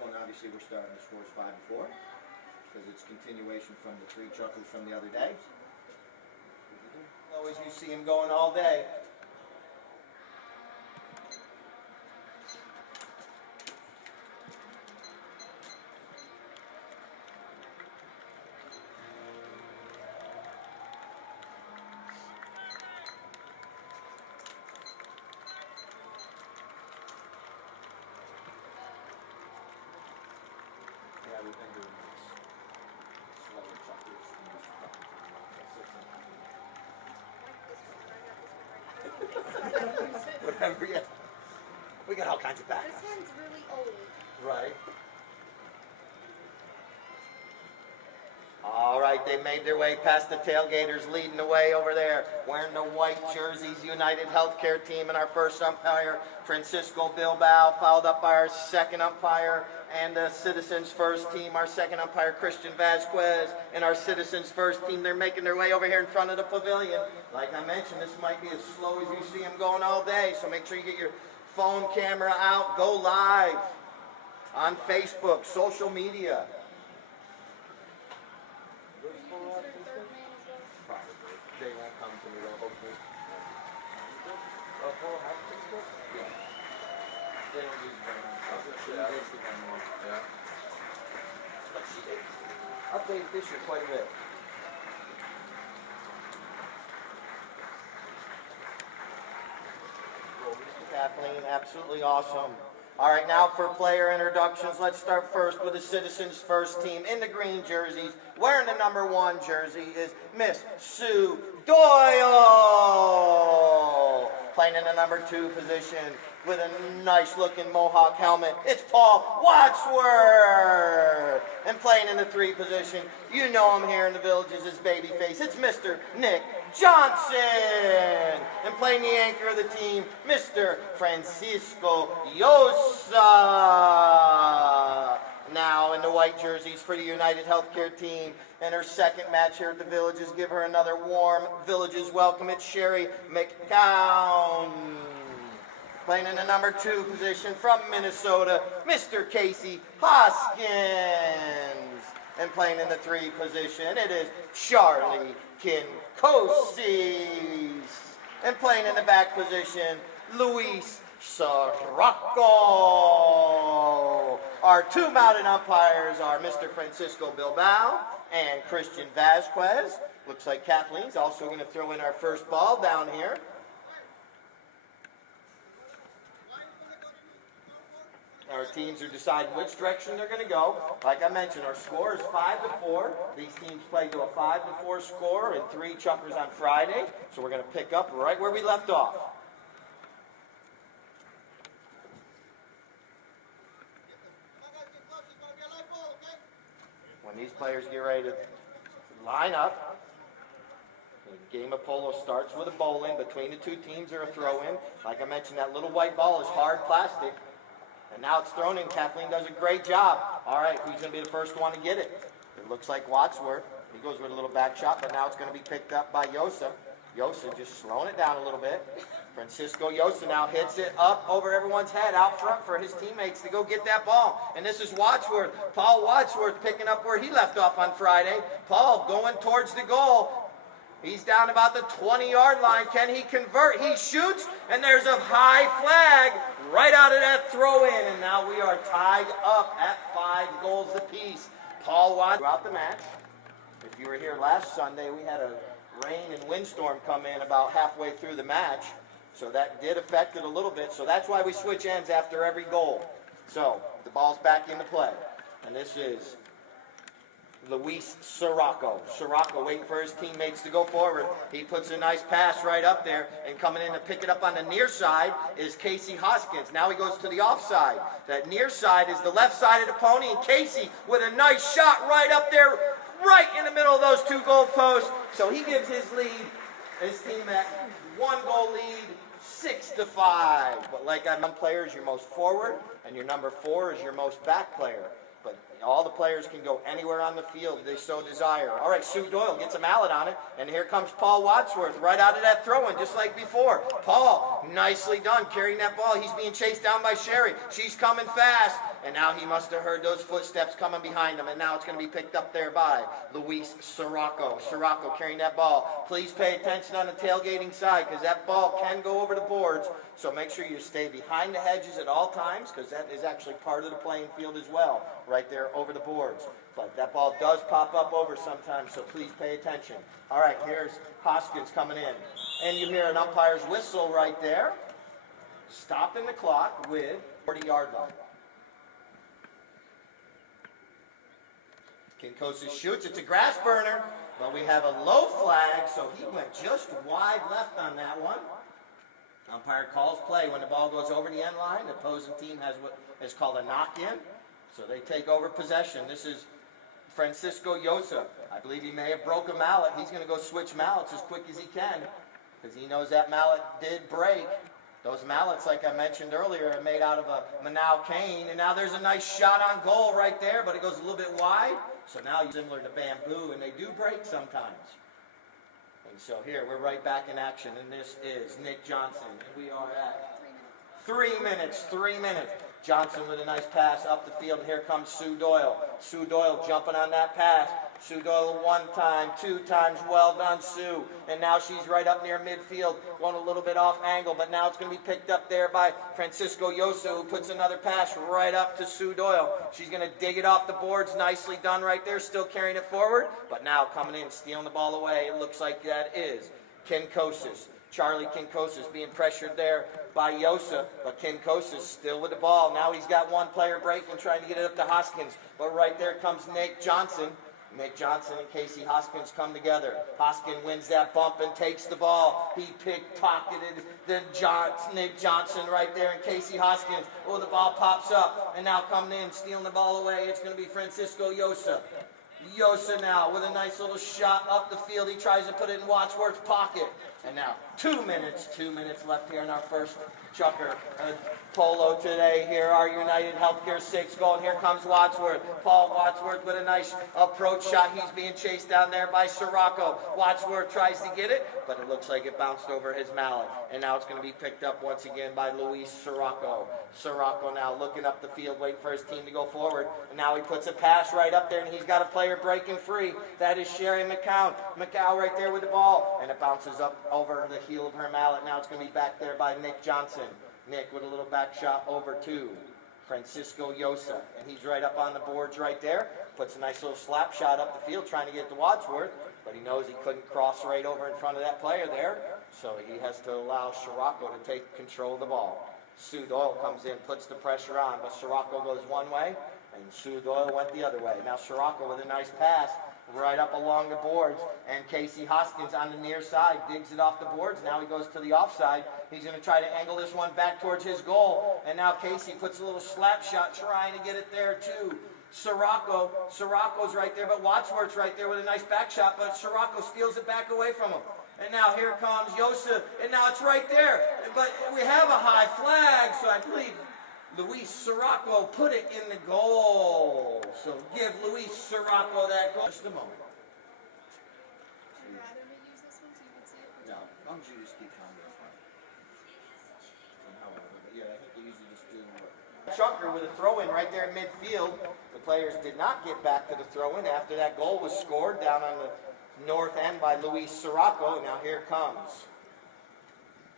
one, obviously, we're starting the scores 5-4 because it's continuation from the 3 chuckers from the other day. Always you see him going all day. Yeah, we've been doing this. Slower chuckers. Whatever, yeah. We got all kinds of backups. This one's really old. Right. All right, they made their way past the tailgaters, leading the way over there, wearing the white jerseys, United Healthcare team, and our first umpire, Francisco Bilbao, followed up by our second umpire, and the Citizens First team, our second umpire, Christian Vasquez, and our Citizens First team. They're making their way over here in front of the pavilion. Like I mentioned, this might be as slow as you see them going all day, so make sure you get your phone camera out, go live on Facebook, social media. Probably. They won't come to me though, hopefully. Oh, Polo has Facebook? Yeah. They don't use it very much. She use Instagram more. Yeah. But she updated this year quite a bit. Kathleen, absolutely awesome. All right, now for player introductions, let's start first with the Citizens First team in the green jerseys. Wearing the number 1 jersey is Miss Sue Doyle. Playing in the number 2 position with a nice looking Mohawk helmet, it's Paul Wadsworth. And playing in the 3 position, you know him here in the Villages as Babyface, it's Mr. Nick Johnson. And playing the anchor of the team, Mr. Francisco Yosa. Now in the white jerseys for the United Healthcare team, and her second match here at the Villages. Give her another warm Villages welcome. It's Sherry McCown. Playing in the number 2 position from Minnesota, Mr. Casey Hoskins. And playing in the 3 position, it is Charlie Kinkosis. And playing in the back position, Luis Sirocco. Our 2 mounted umpires are Mr. Francisco Bilbao and Christian Vasquez. Looks like Kathleen's also going to throw in our first ball down here. Our teams are deciding which direction they're going to go. Like I mentioned, our score is 5-4. These teams played to a 5-4 score and 3 chuckers on Friday. So we're going to pick up right where we left off. When these players get ready to line up, the game of polo starts with a bowling between the 2 teams or a throw-in. Like I mentioned, that little white ball is hard plastic. And now it's thrown in. Kathleen does a great job. All right, who's going to be the first one to get it? It looks like Wadsworth. He goes with a little back shot, but now it's going to be picked up by Yosa. Yosa just slowing it down a little bit. Francisco Yosa now hits it up over everyone's head out front for his teammates to go get that ball. And this is Wadsworth. Paul Wadsworth picking up where he left off on Friday. Paul going towards the goal. He's down about the 20-yard line. Can he convert? He shoots, and there's a high flag right out of that throw-in. And now we are tied up at 5 goals apiece. Paul Wadsworth throughout the match. If you were here last Sunday, we had a rain and windstorm come in about halfway through the match. So that did affect it a little bit. So that's why we switch ends after every goal. So the ball's back into play. And this is Luis Sirocco. Sirocco waiting for his teammates to go forward. He puts a nice pass right up there, and coming in to pick it up on the near side is Casey Hoskins. Now he goes to the offside. That near side is the left side of the pony, and Casey with a nice shot right up there, right in the middle of those 2 goal posts. So he gives his team that 1 goal lead, 6-5. But like I'm player is your most forward, and your number 4 is your most back player. But all the players can go anywhere on the field they so desire. All right, Sue Doyle gets a mallet on it, and here comes Paul Wadsworth right out of that throw-in, just like before. Paul Nicely done, carrying that ball. He's being chased down by Sherry. She's coming fast. And now he must have heard those footsteps coming behind him. And now it's going to be picked up there by Luis Sirocco. Sirocco carrying that ball. Please pay attention on the tailgating side because that ball can go over the boards. So make sure you stay behind the hedges at all times because that is actually part of the playing field as well, right there over the boards. But that ball does pop up over sometimes, so please pay attention. All right, here's Hoskins coming in. And you hear an umpire's whistle right there. Stopping the clock with 40-yard line. Kinkosis shoots. It's a grass burner, but we have a low flag, so he went just wide left on that one. Umpire calls play when the ball goes over the end line. The opposing team has what is called a knock-in, so they take over possession. This is Francisco Llosa. I believe he may have broke a mallet. He's going to go switch mallets as quick as he can because he knows that mallet did break. Those mallets, like I mentioned earlier, are made out of a Manau cane, and now there's a nice shot on goal right there, but it goes a little bit wide. So now you're similar to bamboo, and they do break sometimes. And so here, we're right back in action, and this is Nick Johnson, and we are at 3 minutes. 3 minutes. Johnson with a nice pass up the field, and here comes Sue Doyle. Sue Doyle jumping on that pass. Sue Doyle 1 time, 2 times, well done, Sue. And now she's right up near midfield, going a little bit off angle, but now it's going to be picked up there by Francisco Llosa, who puts another pass right up to Sue Doyle. She's going to dig it off the boards, nicely done right there, still carrying it forward, but now coming in, stealing the ball away. It looks like that is Kinkosis. Charlie Kinkosis being pressured there by Llosa, but Kinkosis still with the ball. Now he's got one player breaking, trying to get it up to Hoskins, but right there comes Nick Johnson. Nick Johnson and Casey Hoskins come together. Hoskins wins that bump and takes the ball. He pickpocketed Nick Johnson right there, and Casey Hoskins. Oh, the ball pops up, and now coming in, stealing the ball away. It's going to be Francisco Llosa. Llosa now with a nice little shot up the field. He tries to put it in Wadsworth's pocket. And now 2 minutes left here in our first Chucker Polo today. Here our United Healthcare 6 goal. And here comes Wadsworth. Paul Wadsworth with a nice approach shot. He's being chased down there by Sirocco. Wadsworth tries to get it, but it looks like it bounced over his mallet. And now it's going to be picked up once again by Luis Sirocco. Sirocco now looking up the field, waiting for his team to go forward. And now he puts a pass right up there, and he's got a player breaking free. That is Sherry McCown. McCown right there with the ball. And it bounces up over the heel of her mallet. Now it's going to be back there by Nick Johnson. Nick with a little back shot over to Francisco Llosa. And he's right up on the boards right there. Puts a nice little slap shot up the field trying to get to Wadsworth. But he knows he couldn't cross right over in front of that player there. So he has to allow Sirocco to take control of the ball. Sue Doyle comes in, puts the pressure on. But Sirocco goes one way, and Sue Doyle went the other way. Now Sirocco with a nice pass right up along the boards, and Casey Hoskins on the near side digs it off the boards. Now he goes to the offside. He's going to try to angle this one back towards his goal, and now Casey puts a little slap shot trying to get it there too. Sirocco. Sirocco's right there, but Wadsworth's right there with a nice back shot, but Sirocco steals it back away from him. And now here comes Llosa, and now it's right there. But we have a high flag, so I believe Luis Sirocco put it in the goal. So give Luis Sirocco that goal. Just a moment. Would you rather me use this one so you can see it? No, as long as you just keep coming, that's fine. Yeah, I think they usually just do Chucker with a throw-in right there in midfield. The players did not get back to the throw-in after that goal was scored down on the north end by Luis Sirocco. Now here comes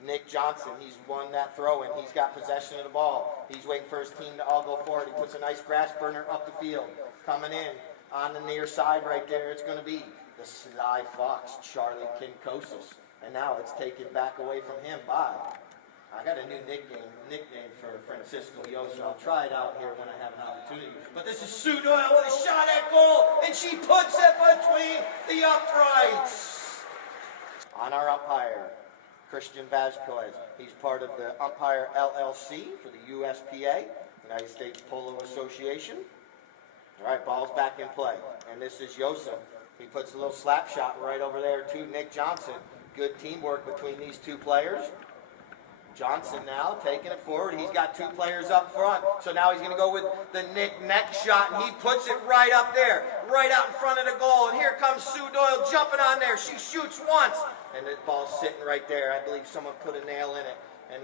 Nick Johnson. He's won that throw-in. He's got possession of the ball. He's waiting for his team to all go forward. He puts a nice grass burner up the field. Coming in on the near side right there, it's going to be the Sly Fox, Charlie Kinkosis. And now it's taken back away from him by, I got a new nickname for Francisco Llosa. I'll try it out here when I have an opportunity. But this is Sue Doyle with a shot at goal, and she puts it between the uprights. On our umpire, Christian Vasquez. He's part of the Umpire LLC for the USPA, United States Polo Association. All right, ball's back in play. And this is Llosa. He puts a little slap shot right over there to Nick Johnson. Good teamwork between these two players. Johnson now taking it forward. He's got two players up front. So now he's going to go with the Nick neck shot, and he puts it right up there, right out in front of the goal. And here comes Sue Doyle jumping on there. She shoots once, and the ball's sitting right there. I believe someone put a nail in it. and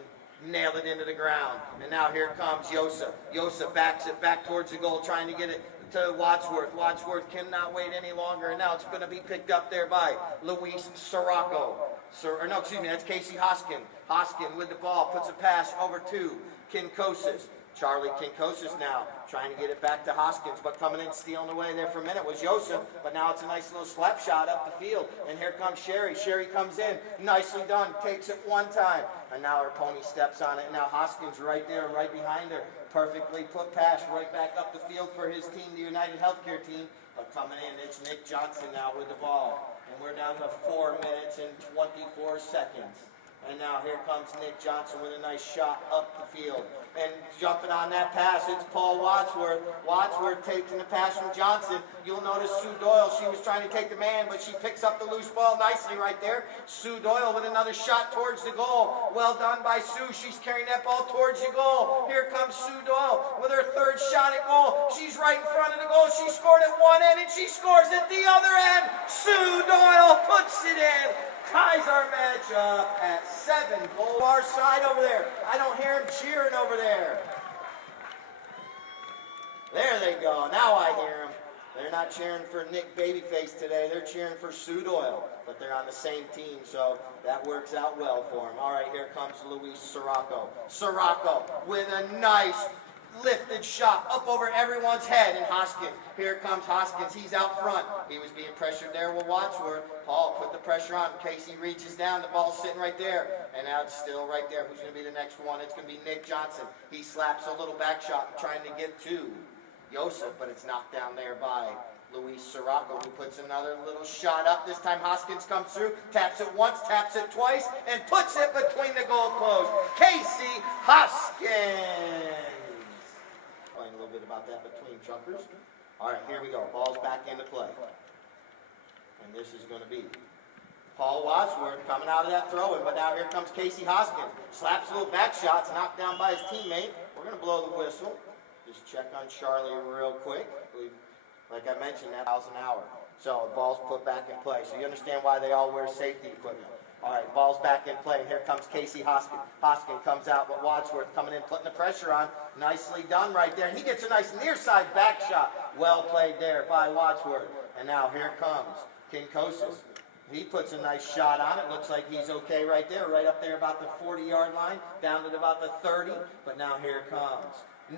nailed it into the ground. And now here comes Yosa. Yosa backs it back towards the goal, trying to get it to Wadsworth. Wadsworth cannot wait any longer, and now it's going to be picked up there by Luis Sirocco. That's Casey Hoskin. Hoskin with the ball, puts a pass over to Kinkosis. Charlie Kinkosis now trying to get it back to Hoskins, but coming in, stealing away there for a minute was Yosa, but now it's a nice little slap shot up the field, and here comes Sherry. Sherry comes in, nicely done, takes it one time, and now her pony steps on it, and now Hoskins right there, right behind her, perfectly put pass right back up the field for his team, the United Healthcare team, but coming in, it's Nick Johnson now with the ball, and we're down to 4 minutes and 24 seconds. And now here comes Nick Johnson with a nice shot up the field. And jumping on that pass, it's Paul Wadsworth. Wadsworth taking the pass from Johnson. You'll notice Sue Doyle, she was trying to take the man, but she picks up the loose ball nicely right there. Sue Doyle with another shot towards the goal. Well done by Sue. She's carrying that ball towards the goal. Here comes Sue Doyle with her third shot at goal. She's right in front of the goal. She scored at one end and she scores at the other end. Sue Doyle puts it in. Ties our match up at 7. Goal our side over there. I don't hear him cheering over there. There they go. Now I hear them. They're not cheering for Nick Babyface today. They're cheering for Sue Doyle. But they're on the same team, so that works out well for them. All right, here comes Luis Sirocco. Sirocco with a nice lifted shot up over everyone's head, and Hoskins. Here comes Hoskins. He's out front. He was being pressured there with Wadsworth. Paul put the pressure on. Casey reaches down. The ball's sitting right there, and now it's still right there. Who's going to be the next one? It's going to be Nick Johnson. He slaps a little back shot trying to get to Joseph, but it's knocked down there by Luis Sirocco, who puts another little shot up. This time Hoskins comes through, taps it once, taps it twice, and puts it between the goal posts. Casey Hoskins. A little bit about that between chuckers. All right, here we go. Ball's back into play. And this is going to be Paul Wadsworth coming out of that throw-in, but now here comes Casey Hoskins. Slaps a little back shots, knocked down by his teammate. We're going to blow the whistle. Just check on Charlie real quick. Like I mentioned, that miles an hour. So the ball's put back in play. So you understand why they all wear safety equipment. All right, ball's back in play. Here comes Casey Hoskin. Hoskin comes out, but Wadsworth coming in, putting the pressure on. Nicely done right there. And he gets a nice near side back shot. Well played there by Wadsworth. And now here comes Kinkosis. He puts a nice shot on it. Looks like he's okay right there, right up there about the 40-yard line, down to about the 30. But now here comes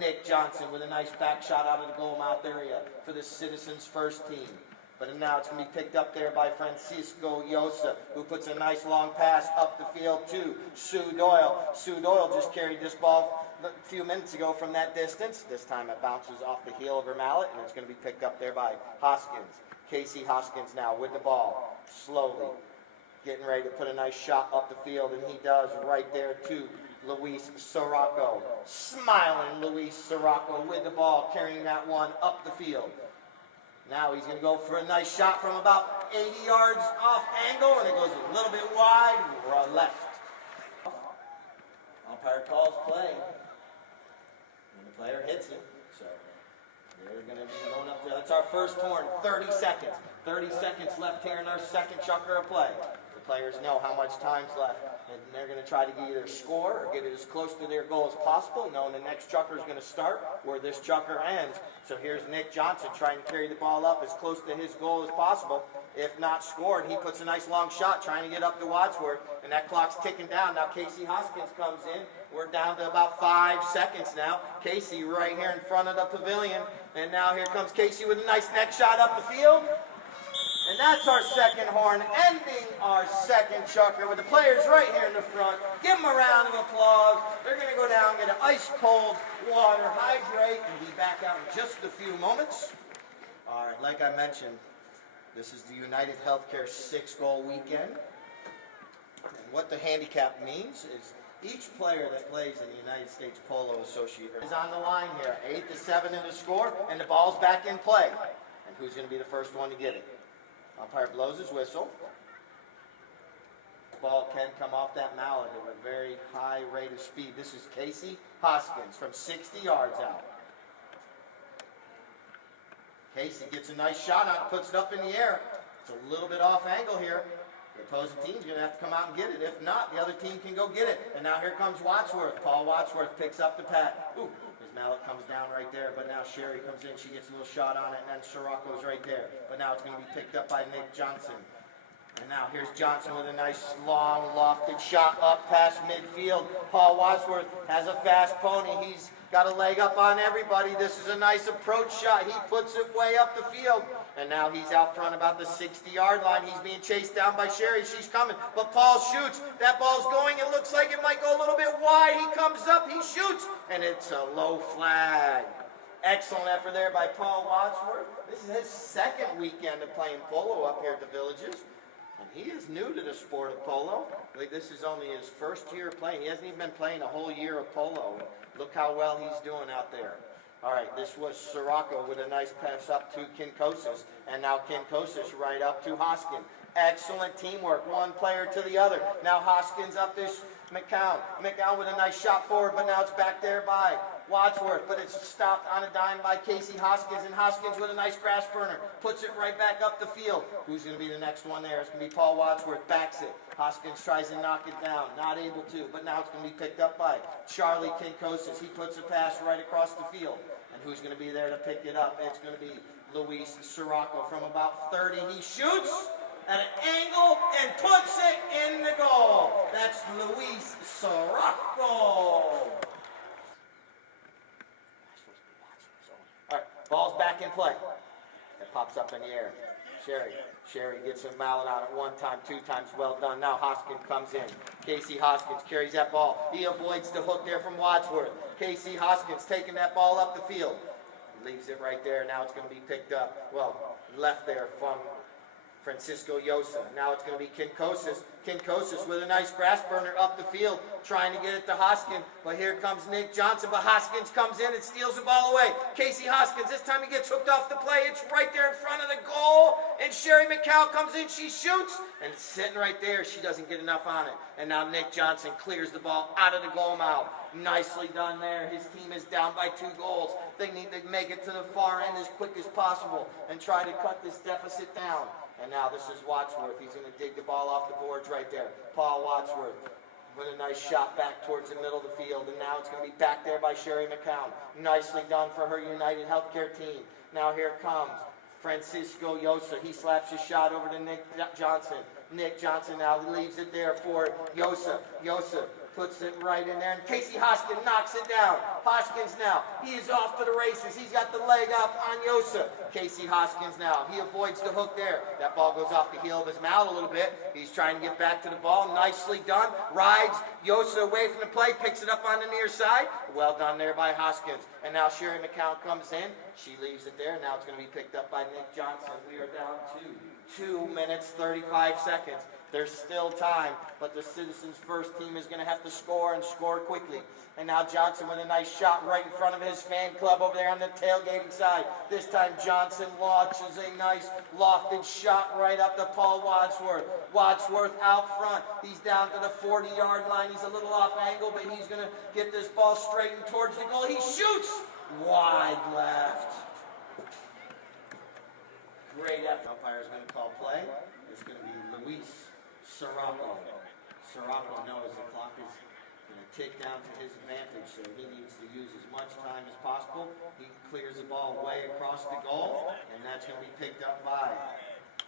Nick Johnson with a nice back shot out of the goal mouth area for the Citizens first team. But now it's going to be picked up there by Francisco Yosa, who puts a nice long pass up the field to Sue Doyle. Sue Doyle just carried this ball a few minutes ago from that distance. This time it bounces off the heel of her mallet, and it's going to be picked up there by Hoskins. Casey Hoskins now with the ball, slowly getting ready to put a nice shot up the field, and he does right there to Luis Sirocco. Smiling Luis Sirocco with the ball, carrying that one up the field. Now he's going to go for a nice shot from about 80 yards off angle, and it goes a little bit wide, left. Umpire calls play, and the player hits it. So they're going to be going up there. That's our first horn, 30 seconds. 30 seconds left here in our second chukker of play. The players know how much time's left, and they're going to try to either score or get it as close to their goal as possible, knowing the next chukker is going to start where this chukker ends. So here's Nick Johnson trying to carry the ball up as close to his goal as possible. If not scored, he puts a nice long shot trying to get up to Wadsworth, and that clock's ticking down. Now Casey Hoskins comes in. We're down to about 5 seconds now. Casey right here in front of the pavilion, and now here comes Casey with a nice neck shot up the field. And that's our second horn, ending our second chukker with the players right here in the front. Give them a round of applause. They're going to go down, get an ice-cold water, hydrate, and be back out in just a few moments. All right, like I mentioned, this is the United Healthcare 6-goal weekend. And what the handicap means is each player that plays in the United States Polo Association is on the line here. 8-7 in the score, and the ball's back in play. And who's going to be the first one to get it? Umpire blows his whistle. The ball can come off that mallet at a very high rate of speed. This is Casey Hoskins from 60 yards out. Casey gets a nice shot on it, puts it up in the air. It's a little bit off angle here. The opposing team's going to have to come out and get it. If not, the other team can go get it. And now here comes Wadsworth. Paul Wadsworth picks up the pat. Ooh, his mallet comes down right there. But now Sherry comes in. She gets a little shot on it. And then Sirocco's right there. But now it's going to be picked up by Nick Johnson. And now here's Johnson with a nice long lofted shot up past midfield. Paul Wadsworth has a fast pony. He's got a leg up on everybody. This is a nice approach shot. He puts it way up the field. And now he's out front about the 60-yard line. He's being chased down by Sherry. She's coming. But Paul shoots. That ball's going. It looks like it might go a little bit wide. He comes up. He shoots. And it's a low flag. Excellent effort there by Paul Wadsworth. This is his second weekend of playing polo up here at the Villages. And he is new to the sport of polo. I believe this is only his first year playing. He hasn't even been playing a whole year of polo. Look how well he's doing out there. All right, this was Sirocco with a nice pass up to Kinkosis. And now Kinkosis right up to Hoskin. Excellent teamwork, one player to the other. Now Hoskins up this McCown. McCown with a nice shot forward, but now it's back there by Wadsworth, but it's stopped on a dime by Casey Hoskins, and Hoskins with a nice grass burner puts it right back up the field. Who's going to be the next one there? It's going to be Paul Wadsworth, backs it. Hoskins tries to knock it down, not able to, but now it's going to be picked up by Charlie Kinkosis. He puts a pass right across the field, and who's going to be there to pick it up? It's going to be Luis Sirocco from about 30. He shoots at an angle and puts it in the goal. That's Luis Sirocco. All right, ball's back in play. It pops up in the air. Sherry gets a mallet on it one time, two times, well done. Now Hoskins comes in. Casey Hoskins carries that ball. He avoids the hook there from Wadsworth. Casey Hoskins taking that ball up the field. Leaves it right there. Now it's going to be picked up. Well, left there from Francisco Yosa. Now it's going to be Kinkosis. Kinkosis with a nice grass burner up the field, trying to get it to Hoskins. But here comes Nick Johnson. But Hoskins comes in and steals the ball away. Casey Hoskins, this time he gets hooked off the play. It's right there in front of the goal. And Sherry McCow comes in. She shoots. And it's sitting right there. She doesn't get enough on it. And now Nick Johnson clears the ball out of the goal mouth. Nicely done there. His team is down by 2 goals. They need to make it to the far end as quick as possible and try to cut this deficit down. And now this is Wadsworth. He's going to dig the ball off the boards right there. Paul Wadsworth with a nice shot back towards the middle of the field. And now it's going to be back there by Sherry McCown. Nicely done for her United Healthcare team. Now here comes Francisco Yosa. He slaps his shot over to Nick Johnson. Nick Johnson now leaves it there for Yosa. Yosa puts it right in there, and Casey Hoskins knocks it down. Hoskins now, he is off to the races. He's got the leg up on Yosa. Casey Hoskins now, he avoids the hook there. That ball goes off the heel of his mouth a little bit. He's trying to get back to the ball. Nicely done. Rides Yosa away from the play, picks it up on the near side. Well done there by Hoskins. And now Sherry McCown comes in. She leaves it there. Now it's going to be picked up by Nick Johnson. We are down to 2 minutes, 35 seconds. There's still time, but the Citizens First team is going to have to score and score quickly. And now Johnson with a nice shot right in front of his fan club over there on the tailgating side. This time Johnson launches a nice lofted shot right up to Paul Wadsworth. Wadsworth out front. He's down to the 40-yard line. He's a little off angle, but he's going to get this ball straightened towards the goal. He shoots wide left. Great effort. Umpire is going to call play. It's going to be Luis Sirocco. Sirocco knows the clock is going to tick down to his advantage, so he needs to use as much time as possible. He clears the ball way across the goal, and that's going to be picked up by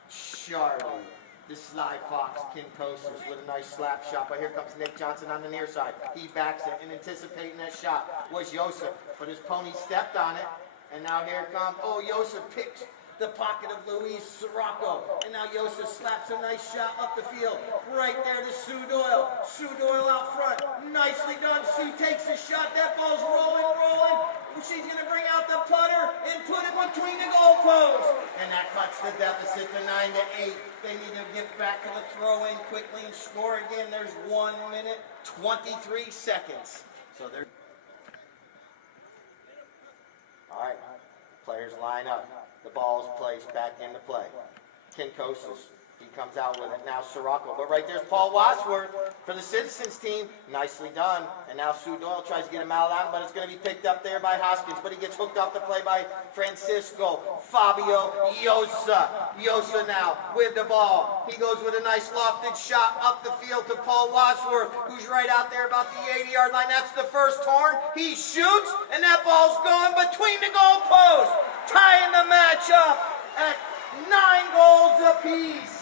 Charlie. This Sly Fox, Kinkosis with a nice slap shot, but here comes Nick Johnson on the near side. He backs it, and anticipating that shot was Yosa, but his pony stepped on it, and now here comes, Yosa picks the pocket of Luis Sirocco. And now Yosa slaps a nice shot up the field. Right there to Sue Doyle. Sue Doyle out front. Nicely done. Sue takes a shot. That ball's rolling. She's going to bring out the putter and put it between the goalposts. And that cuts the deficit to 9-8. They need to get back to the throw-in quickly and score again. There's 1 minute, 23 seconds. So they're... All right. Players line up. The ball is placed back into play. Kinkosis He comes out with it. Now Sirocco. But right there's Paul Wadsworth for the Citizens team. Nicely done. And now Sue Doyle tries to get him out of that, but it's going to be picked up there by Hoskins. But he gets hooked off the play by Francisco. Fabio Yosa. Yosa now with the ball. He goes with a nice lofted shot up the field to Paul Wadsworth, who's right out there about the 80-yard line. That's the first horn. He shoots, and that ball's going between the goalposts, tying the match up at 9 goals apiece.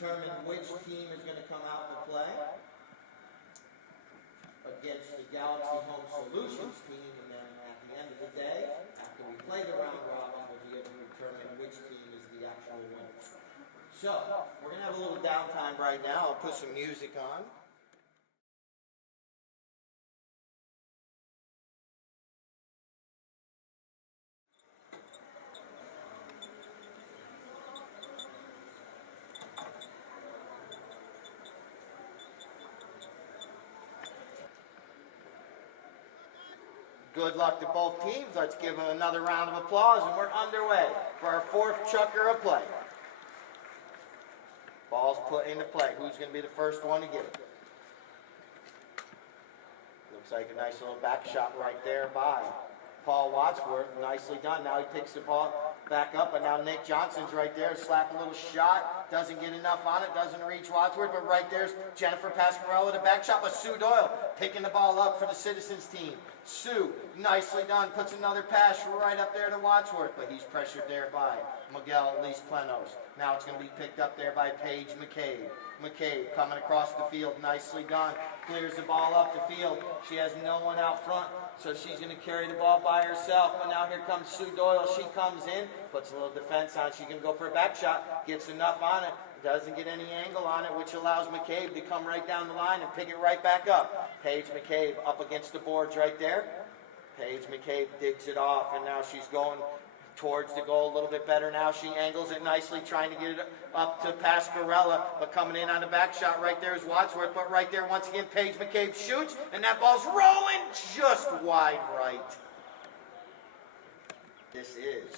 Determine which team is going to come out to play against the Galaxy Home Solutions team, and then at the end of the day, after we play the round robin, we'll be able to determine which team is the actual winner. So, we're going to have a little downtime right now. I'll put some music on. Good luck to both teams. Let's give them another round of applause, and we're underway for our 4th chukker of play. Ball's put into play. Who's going to be the first one to get it? Looks like a nice little back shot right there by Paul Wadsworth. Nicely done. Now he picks the ball back up, and now Nick Johnson's right there. Slap a little shot. Doesn't get enough on it. Doesn't reach Wadsworth, but right there's Jennifer Pasquarello, the back shot. But Sue Doyle picking the ball up for the Citizens team. Sue, nicely done. Puts another pass right up there to Wadsworth, but he's pressured there by Miguel Plenos. Now it's going to be picked up there by Paige McCabe. McCabe coming across the field. Nicely done. Clears the ball up the field. She has no one out front, so she's going to carry the ball by herself. But now here comes Sue Doyle. She comes in, puts a little defense on. She's going to go for a back shot. Gets enough on it. Doesn't get any angle on it, which allows McCabe to come right down the line and pick it right back up. Paige McCabe up against the boards right there. Paige McCabe digs it off, and now she's going towards the goal a little bit better now. She angles it nicely, trying to get it up to Pasquarella, but coming in on the back shot right there is Wadsworth. But right there, once again, Paige McCabe shoots, and that ball's rolling just wide right. This is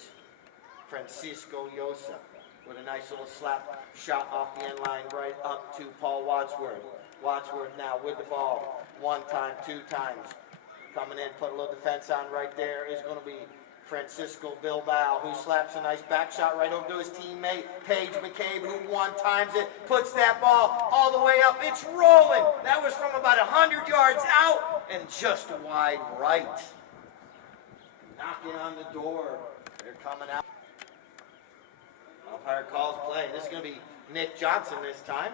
Francisco Yosa with a nice little slap shot off the end line right up to Paul Wadsworth. Wadsworth now with the ball. 1 time, 2 times. Coming in, put a little defense on right there is going to be Francisco Bilbao, who slaps a nice back shot right over to his teammate, Paige McCabe, who 1 times it, puts that ball all the way up. It's rolling. That was from about 100 yards out and just wide right. Knocking on the door. They're coming out. Umpire calls play. This is going to be Nick Johnson this time.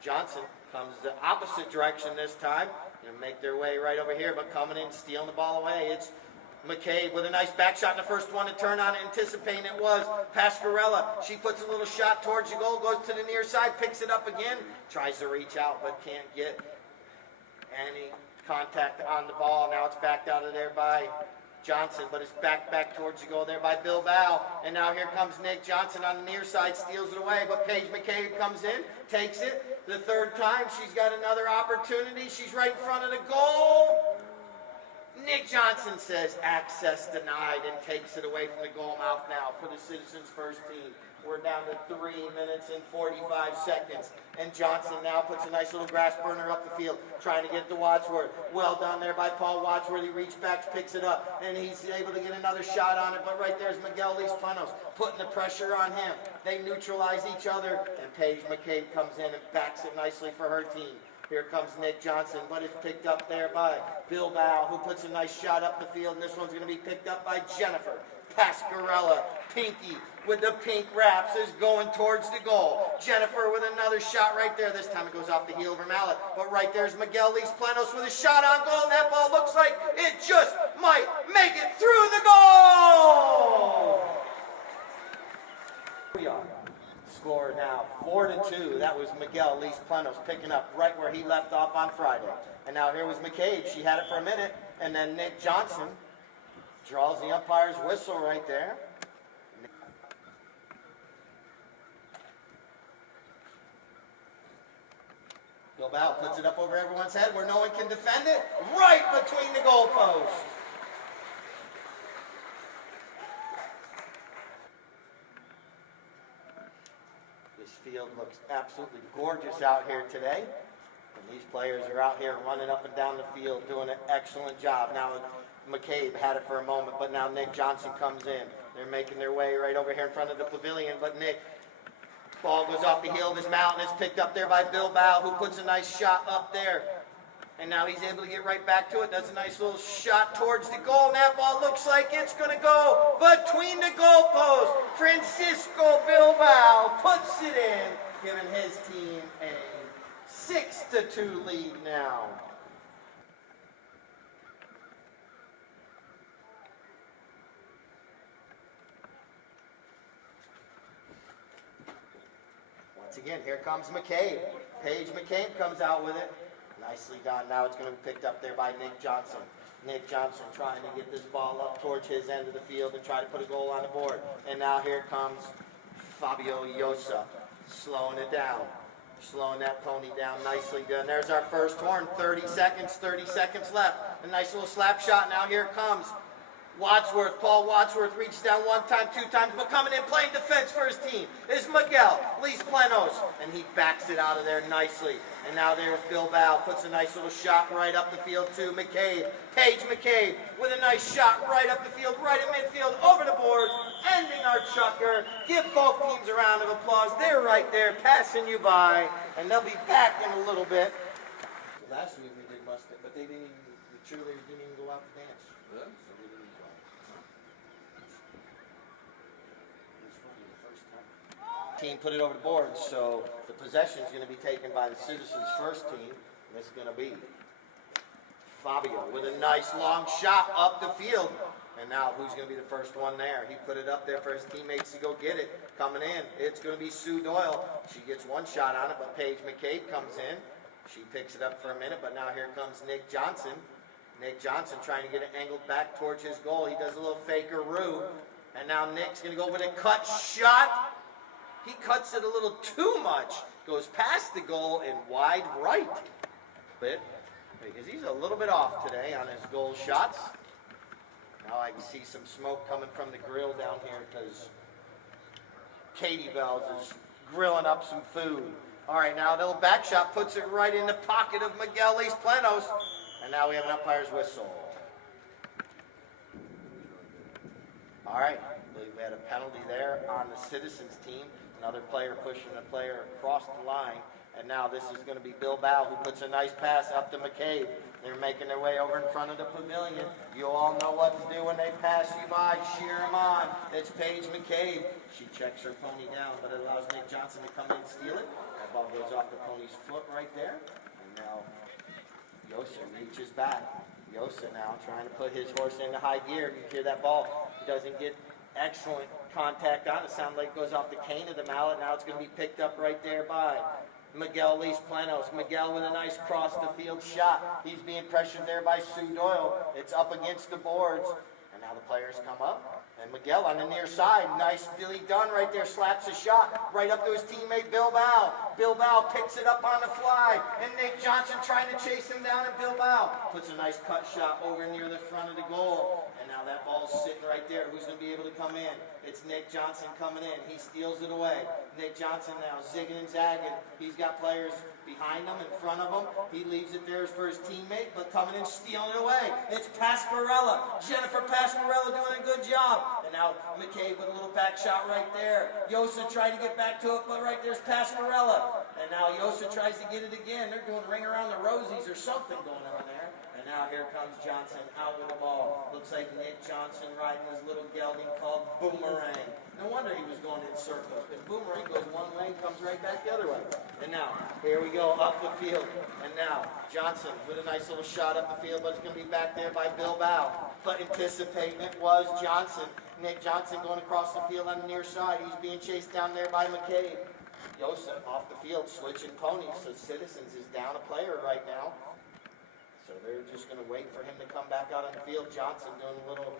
Johnson comes the opposite direction this time. Going to make their way right over here, but coming in, stealing the ball away. It's McCabe with a nice back shot, and the first one to turn on it, anticipating it was Pasquarella. She puts a little shot towards the goal, goes to the near side, picks it up again, tries to reach out, but can't get any contact on the ball. Now it's backed out of there by Johnson, but it's back towards the goal there by Bilbao. And now here comes Nick Johnson on the near side, steals it away, but Paige McCabe comes in, takes it. The 3rd time, she's got another opportunity. She's right in front of the goal. Nick Johnson says access denied and takes it away from the goal mouth now for the Citizens first team. We're down to 3 minutes and 45 seconds. And Johnson now puts a nice little grass burner up the field, trying to get to Wadsworth. Well done there by Paul Wadsworth. He reaches back, picks it up, and he's able to get another shot on it. But right there's Miguel Plenos putting the pressure on him. They neutralize each other, and Paige McCabe comes in and backs it nicely for her team. Here comes Nick Johnson, but it's picked up there by Bilbao, who puts a nice shot up the field, and this one's going to be picked up by Jennifer Pasquarella. Pinky with the pink wraps is going towards the goal. Jennifer with another shot right there. This time it goes off the heel of her mallet. But right there's Miguel Plenos with a shot on goal, and that ball looks like it just might make it through the goal! We are. Score now 4-2. That was Miguel Plenos picking up right where he left off on Friday. And now here was McCabe. She had it for a minute. And then Nick Johnson draws the umpire's whistle right there. Bilbao puts it up over everyone's head where no one can defend it. Right between the goalposts. field looks absolutely gorgeous out here today. And these players are out here running up and down the field doing an excellent job. Now McCabe had it for a moment, but now Nick Johnson comes in. They're making their way right over here in front of the pavilion, but Nick, ball goes off the heel of his mount and it's picked up there by Bilbao, who puts a nice shot up there. And now he's able to get right back to it. Does a nice little shot towards the goal. And that ball looks like it's going to go between the goalposts. Francisco Bilbao puts it in, giving his team a 6-2 lead now. Once again, here comes McCabe. Paige McCabe comes out with it. Nicely done. Now it's going to be picked up there by Nick Johnson. Nick Johnson trying to get this ball up towards his end of the field and try to put a goal on the board. And now here comes Fabio Yosa, slowing it down. Slowing that pony down, nicely done. There's our first horn, 30 seconds left. A nice little slap shot. Now here comes Wadsworth. Paul Wadsworth reaches down one time, two times, but coming in playing defense for his team is Miguel Lees Plenos, and he backs it out of there nicely. And now there's Bilbao, puts a nice little shot right up the field to McCabe. Paige McCabe with a nice shot right up the field, right at midfield, over the board, ending our chucker. Give both teams a round of applause. They're right there passing you by, and they'll be back in a little bit. Last week we did Mustang, but they didn't even, the cheerleaders didn't even go out to dance. Yeah. So they didn't go. It was funny the first time. Team put it over the board, so the possession is going to be taken by the Citizens' first team, and it's going to be Fabio with a nice long shot up the field. And now who's going to be the first one there? He put it up there for his teammates to go get it. Coming in, it's going to be Sue Doyle. She gets one shot on it, but Paige McCabe comes in. She picks it up for a minute, but now here comes Nick Johnson. Nick Johnson trying to get it angled back towards his goal. He does a little fakeroo. And now Nick's going to go with a cut shot. He cuts it a little too much. Goes past the goal and wide right. Because he's a little bit off today on his goal shots. Now I can see some smoke coming from the grill down here because Katie Bells is grilling up some food. All right, now the little back shot puts it right in the pocket of Miguel Lees Plenos. And now we have an umpire's whistle. All right, I believe we had a penalty there on the Citizens team. Another player pushing a player across the line. And now this is going to be Bilbao, who puts a nice pass up to McCabe. They're making their way over in front of the pavilion. You all know what to do when they pass you by. Cheer them on. It's Paige McCabe. She checks her pony down, but it allows Nick Johnson to come in and steal it. That ball goes off the pony's foot right there. And now Yosa reaches back. Yosa now trying to put his horse into high gear. You hear that ball. He doesn't get excellent contact on it. Sounds like it goes off the cane of the mallet. Now it's going to be picked up right there by Miguel Lees Plenos. Miguel with a nice cross the field shot. He's being pressured there by Sue Doyle. It's up against the boards. And now the players come up. And Miguel on the near side, nicely done right there, slaps a shot right up to his teammate Bilbao. Bilbao picks it up on the fly, and Nick Johnson trying to chase him down, and Bilbao puts a nice cut shot over near the front of the goal. And now that ball's sitting right there. Who's going to be able to come in? It's Nick Johnson coming in. He steals it away. Nick Johnson now zigging and zagging. He's got players behind him, in front of him. He leaves it there for his teammate, but coming in, stealing it away. It's Pasquarella. Jennifer Pasquarella doing a good job. And now McCabe with a little back shot right there. Yosa trying to get back to it, but right there's Pasquarella. And now Yosa tries to get it again. They're doing ring around the rosies or something going on there. And now here comes Johnson out with the ball. Looks like Nick Johnson riding his little gelding called Boomerang. No wonder he was going in circles, because Boomerang goes one way and comes right back the other way. And now, here we go, up the field. And now, Johnson with a nice little shot up the field, but it's going to be back there by Bilbao. But anticipating it was Johnson. Nick Johnson going across the field on the near side. He's being chased down there by McCabe. Yosa off the field, switching ponies, so Citizens is down a player right now. So they're just going to wait for him to come back out on the field. Johnson doing a little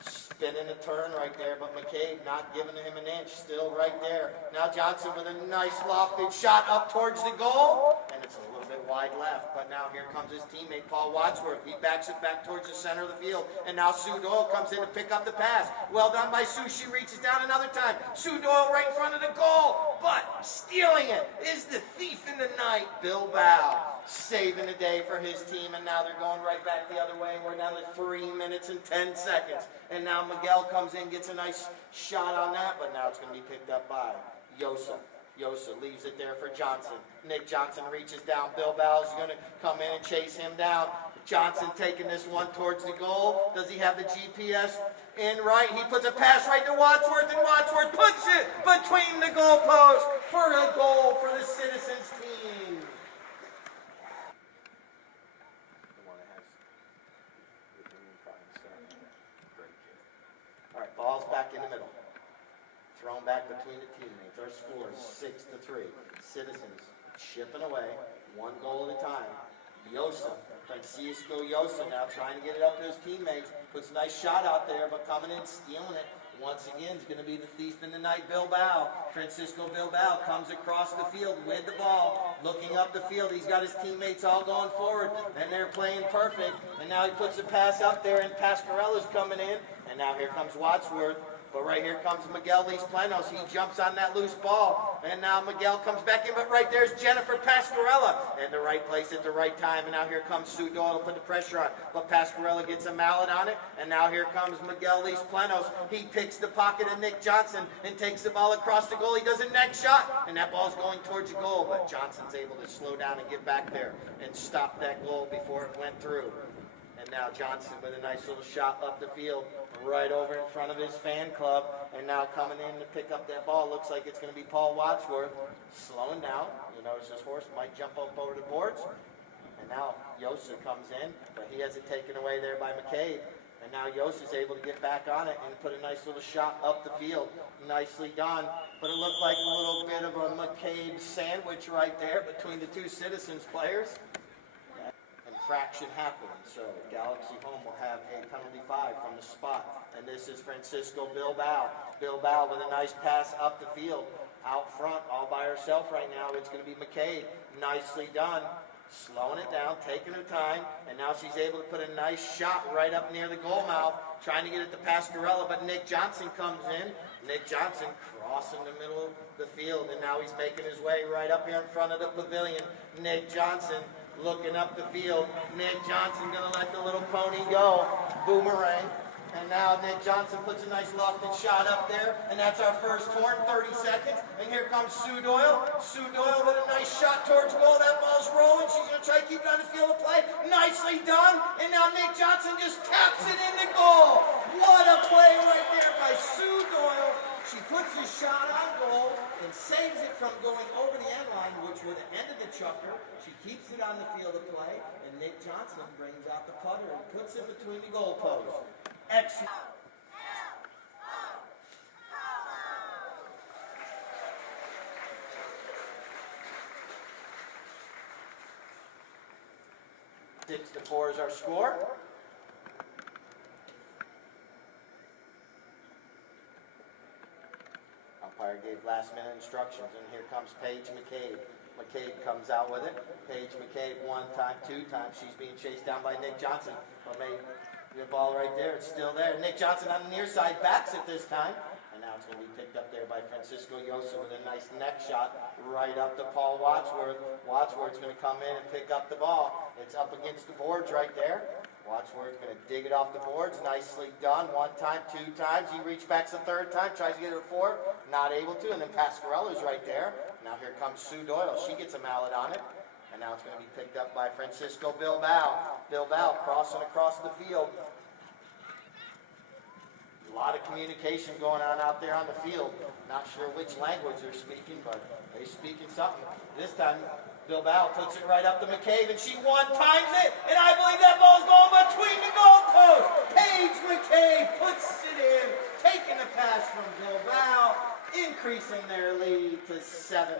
spin and a turn right there, but McCabe not giving him an inch, still right there. Now Johnson with a nice lofted shot up towards the goal, and it's a little bit wide left. But now here comes his teammate, Paul Wadsworth. He backs it back towards the center of the field. And now Sue Doyle comes in to pick up the pass. Well done by Sue. She reaches down another time. Sue Doyle right in front of the goal. But stealing it is the thief in the night, Bill Bow. Saving the day for his team, and now they're going right back the other way, and we're down to 3 minutes and 10 seconds. And now Miguel comes in, gets a nice shot on that, but now it's going to be picked up by Yosa. Yosa leaves it there for Johnson. Nick Johnson reaches down. Bill Bow's going to come in and chase him down. Johnson taking this one towards the goal. Does he have the GPS in right? He puts a pass right to Wadsworth, and Wadsworth puts it between the goalposts for a goal for the Citizens team. All right, ball's back in the middle. Thrown back between the teammates. Our score is 6-3. Citizens chipping away, 1 goal at a time. Yosa, Francisco Yosa now trying to get it up to his teammates. Puts a nice shot out there, but coming in, stealing it. Once again, is going to be the thief in the night, Bill Bow. Francisco Bilbao comes across the field with the ball, looking up the field. He's got his teammates all going forward, and they're playing perfect. And now he puts a pass up there, and Pascarella's coming in. And now here comes Wadsworth. But right here comes Miguel Planos. He jumps on that loose ball. And now Miguel comes back in. But right there's Jennifer Pascarella. In the right place at the right time. And now here comes Sue Doyle to put the pressure on. But Pascarella gets a mallet on it. And now here comes Miguel Planos. He picks the pocket of Nick Johnson and takes the ball across the goal. He does a next shot. And that ball's going towards the goal. But Johnson's able to slow down and get back there and stop that goal before it went through. And now Johnson with a nice little shot up the field, right over in front of his fan club. And now coming in to pick up that ball. Looks like it's going to be Paul Wadsworth. Slowing down. You notice this horse might jump up over the boards. And now Yosa comes in, but he has it taken away there by McCabe. And now Yosa's able to get back on it and put a nice little shot up the field. Nicely done. But it looked like a little bit of a McCabe sandwich right there between the two Citizens players. Infraction happened, so Galaxy Home will have a penalty 5 from the spot. And this is Francisco Bilbao. Bilbao with a nice pass up the field. Out front, all by herself right now, it's going to be McCabe. Nicely done. Slowing it down, taking her time, and now she's able to put a nice shot right up near the goal mouth, trying to get it to Pascarella, but Nick Johnson comes in. Nick Johnson crossing the middle of the field, and now he's making his way right up here in front of the pavilion. Nick Johnson looking up the field. Nick Johnson gonna let the little pony go. Boomerang. And now Nick Johnson puts a nice lofted shot up there. And that's our first horn, 30 seconds. And here comes Sue Doyle. Sue Doyle with a nice shot towards goal. That ball's rolling. She's gonna try to keep it on the field of play. Nicely done. And now Nick Johnson just taps it in the goal. What a play right there by Sue Doyle. She puts his shot on goal and saves it from going over the end line, which would have ended the chucker. She keeps it on the field of play, and Nick Johnson brings out the putter and puts it between the goalposts. Excellent. Six to 4 is our score. Umpire gave last-minute instructions, and here comes Paige McCabe. McCabe comes out with it. Paige McCabe 1 time, 2 times. She's being chased down by Nick Johnson. But made the ball right there. It's still there. Nick Johnson on the near side backs it this time. And now it's going to be picked up there by Francisco Yosa with a nice neck shot right up to Paul Wadsworth. Wadsworth's going to come in and pick up the ball. It's up against the boards right there. Wadsworth's going to dig it off the boards. Nicely done. 1 time, 2 times. He reaches back the 3rd time. Tries to get it a 4th. Not able to. And then Pascarella's right there. Now here comes Sue Doyle. She gets a mallet on it. And now it's going to be picked up by Francisco Bilbao. Bilbao crossing across the field. A lot of communication going on out there on the field. Not sure which language they're speaking, but they're speaking something. This time, Bilbao puts it right up to McCabe, and she 1-times it, and I believe that ball's going between the goalposts. Paige McCabe puts it in, taking the pass from Bilbao, increasing their lead to 7-4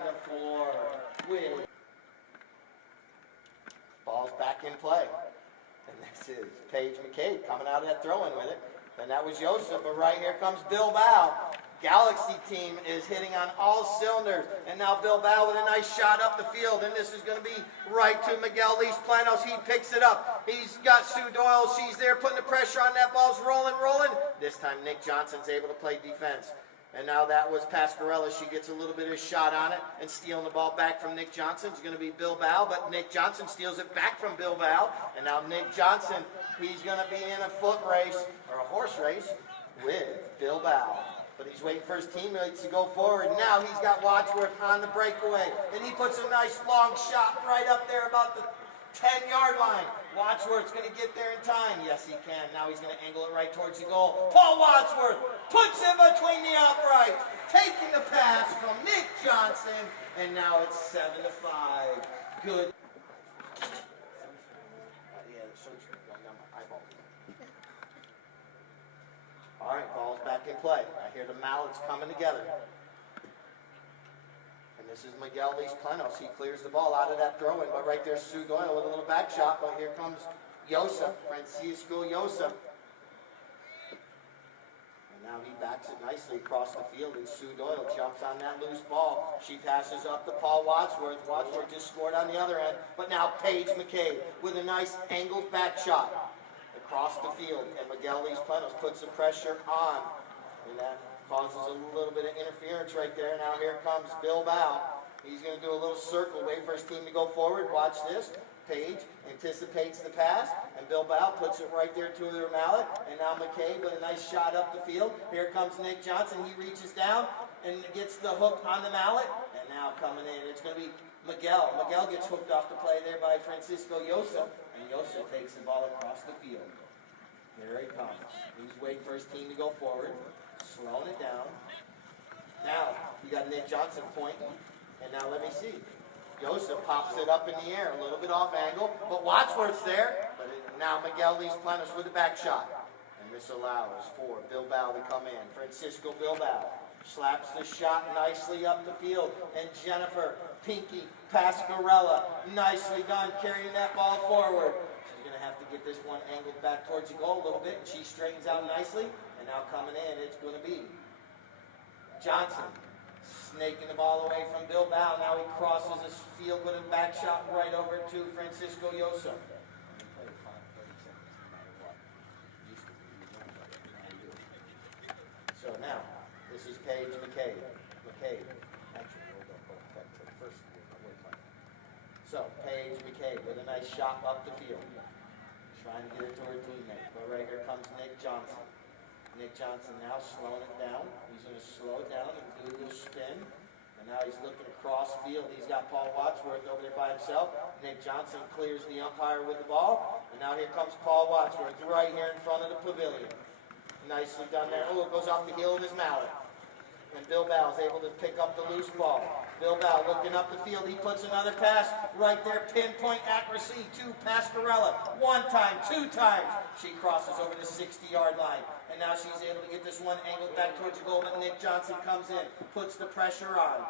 with ball's back in play. And this is Paige McCabe coming out of that throw-in with it. And that was Yosa, but right here comes Bilbao. Galaxy team is hitting on all cylinders. And now Bilbao with a nice shot up the field. And this is going to be right to Miguel Planos. He picks it up. He's got Sue Doyle. She's there putting the pressure on that. Ball's rolling. This time Nick Johnson's able to play defense. And now that was Pasquarella. She gets a little bit of a shot on it and stealing the ball back from Nick Johnson. It's going to be Bilbao, but Nick Johnson steals it back from Bilbao. And now Nick Johnson, he's going to be in a foot race or a horse race with Bilbao. But he's waiting for his teammates to go forward. Now he's got Wadsworth on the breakaway. And he puts a nice long shot right up there about the 10-yard line. Wadsworth's going to get there in time. Yes, he can. Now he's going to angle it right towards the goal. Paul Wadsworth puts it between the uprights, taking the pass from Nick Johnson. And now it's 7-5. Good. All right, ball's back in play. I hear the mallets coming together. And this is Miguel Planos. He clears the ball out of that throw-in, but right there's Sue Doyle with a little back shot. But here comes Yosa, Francisco Yosa. And now he backs it nicely across the field, and Sue Doyle jumps on that loose ball. She passes up to Paul Wadsworth. Wadsworth just scored on the other end. But now Paige McCabe with a nice angled back shot across the field, and Miguel Planos puts the pressure on, and that causes a little bit of interference right there. Now here comes Bilbao. He's going to do a little circle, wait for his team to go forward. Watch this. Paige anticipates the pass, and Bilbao puts it right there to their mallet, and now McCabe with a nice shot up the field. Here comes Nick Johnson. He reaches down and gets the hook on the mallet, and now coming in, it's going to be Miguel. Miguel gets hooked off the play there by Francisco Yosa, and Yosa takes the ball across the field. Here he comes. He's waiting for his team to go forward, slowing it down. Now, you got Nick Johnson pointing, and now let me see. Yosa pops it up in the air, a little bit off angle, but Wadsworth's there. But now Miguel Planos with the back shot. And this allows for Bilbao to come in. Francisco Bilbao slaps the shot nicely up the field, and Jennifer Pinky Pasquarella, nicely done, carrying that ball forward. She's going to have to get this one angled back towards the goal a little bit, and she straightens out nicely, and now coming in, it's going to be Johnson, snaking the ball away from Bilbao. Now he crosses his field with a back shot right over to Francisco Yosa. So now, this is Paige McCabe. So, Paige McCabe with a nice shot up the field. Trying to get it to her teammate. But right here comes Nick Johnson. Nick Johnson now slowing it down. He's going to slow it down and do a little spin. And now he's looking across field. He's got Paul Wadsworth over there by himself. Nick Johnson clears the umpire with the ball. And now here comes Paul Wadsworth right here in front of the pavilion. Nicely done there. Oh, it goes off the heel of his mallet. And Bilbao is able to pick up the loose ball. Bilbao looking up the field. He puts another pass right there. Pinpoint accuracy to Pasquarella. One time, two times. She crosses over the 60-yard line. And now she's able to get this one angled back towards the goal. But Nick Johnson comes in, puts the pressure on.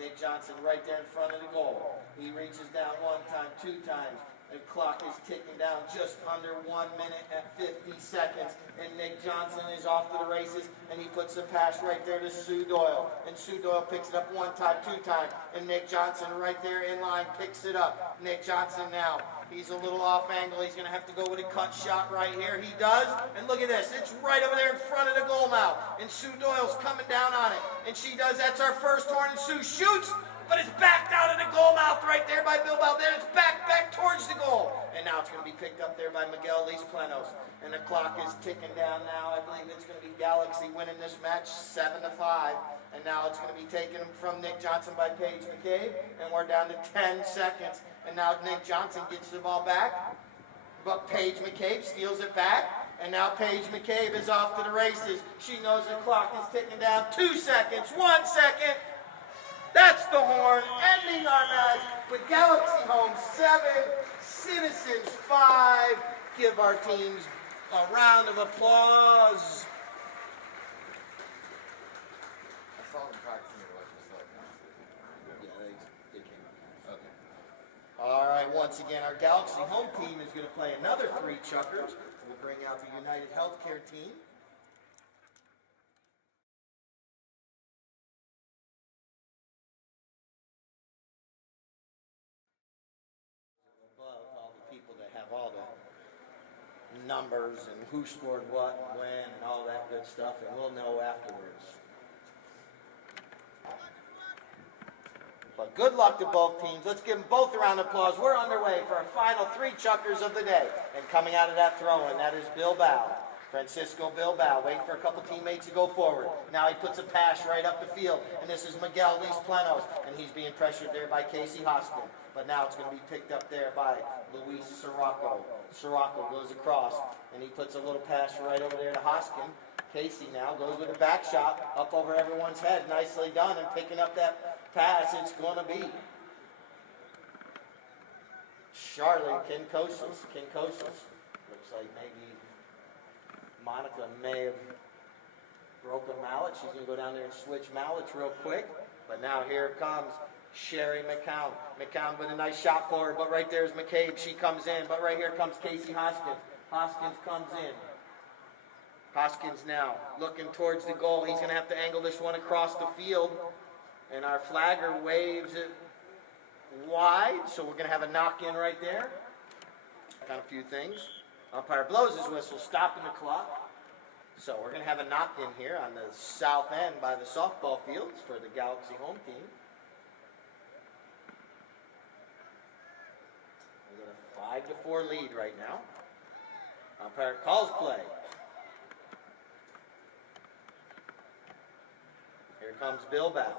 Nick Johnson right there in front of the goal. He reaches down one time, two times. The clock is ticking down just under 1 minute and 50 seconds. And Nick Johnson is off to the races, and he puts the pass right there to Sue Doyle. And Sue Doyle picks it up one time, two times. And Nick Johnson right there in line picks it up. Nick Johnson now, he's a little off angle. He's going to have to go with a cut shot right here. He does. And look at this. It's right over there in front of the goal mouth. And Sue Doyle's coming down on it. And she does. That's our first horn. And Sue shoots. But it's backed out of the goal mouth right there by Bilbao. Then it's back towards the goal. And now it's going to be picked up there by Miguel Planos. And the clock is ticking down now. I believe it's going to be Galaxy winning this match 7-5. And now it's going to be taken from Nick Johnson by Paige McCabe. And we're down to 10 seconds. And now Nick Johnson gets the ball back. But Paige McCabe steals it back. And now Paige McCabe is off to the races. She knows the clock is ticking down. 2 seconds. 1 second. That's the horn, ending our match with Galaxy Home 7, Citizens 5. Give our teams a round of applause. I saw them practicing it like they came. Okay. All right, once again, our Galaxy Home team is going to play another 3 chuckers. We'll bring out the United Healthcare team. numbers and who scored what and when and all that good stuff, and we'll know afterwards. But good luck to both teams. Let's give them both a round of applause. We're underway for our final 3 chuckers of the day. And coming out of that throw-in, that is Bilbao. Francisco Bilbao, waiting for a couple teammates to go forward. Now he puts a pass right up the field, and this is Miguel Plenos, and he's being pressured there by Casey Hoskin. But now it's going to be picked up there by Luis Sirocco. Sirocco goes across, and he puts a little pass right over there to Hoskin. Casey now goes with a back shot up over everyone's head. Nicely done, and picking up that pass, it's going to be Charlie Kinkosis. Looks like maybe Monica may have broken mallet. She's going to go down there and switch mallets real quick. But now here comes Sherry McCown. McCown with a nice shot forward, but right there's McCabe. She comes in, but right here comes Casey Hoskins. Hoskins comes in. Hoskins now looking towards the goal. He's going to have to angle this one across the field. And our flagger waves it wide, so we're going to have a knock-in right there. Got a few things. Umpire blows his whistle, stopping the clock. So we're going to have a knock-in here on the south end by the softball fields for the Galaxy home team. We've got a 5-4 lead right now. Umpire calls play. Here comes Bilbao.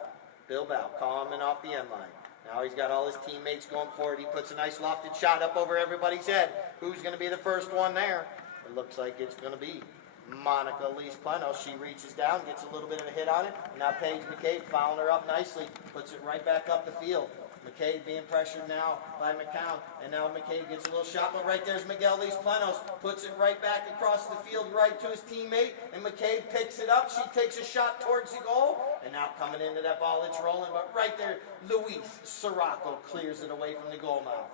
Bilbao coming off the end line. Now he's got all his teammates going forward. He puts a nice lofted shot up over everybody's head. Who's going to be the first one there? It looks like it's going to be Monica Plano. She reaches down, gets a little bit of a hit on it. Now Paige McCabe fouling her up nicely. Puts it right back up the field. McCabe being pressured now by McCown. And now McCabe gets a little shot, but right there's Miguel Planos. Puts it right back across the field right to his teammate. And McCabe picks it up. She takes a shot towards the goal. And now coming into that ball, it's rolling. But right there, Luis Sirocco clears it away from the goal mouth.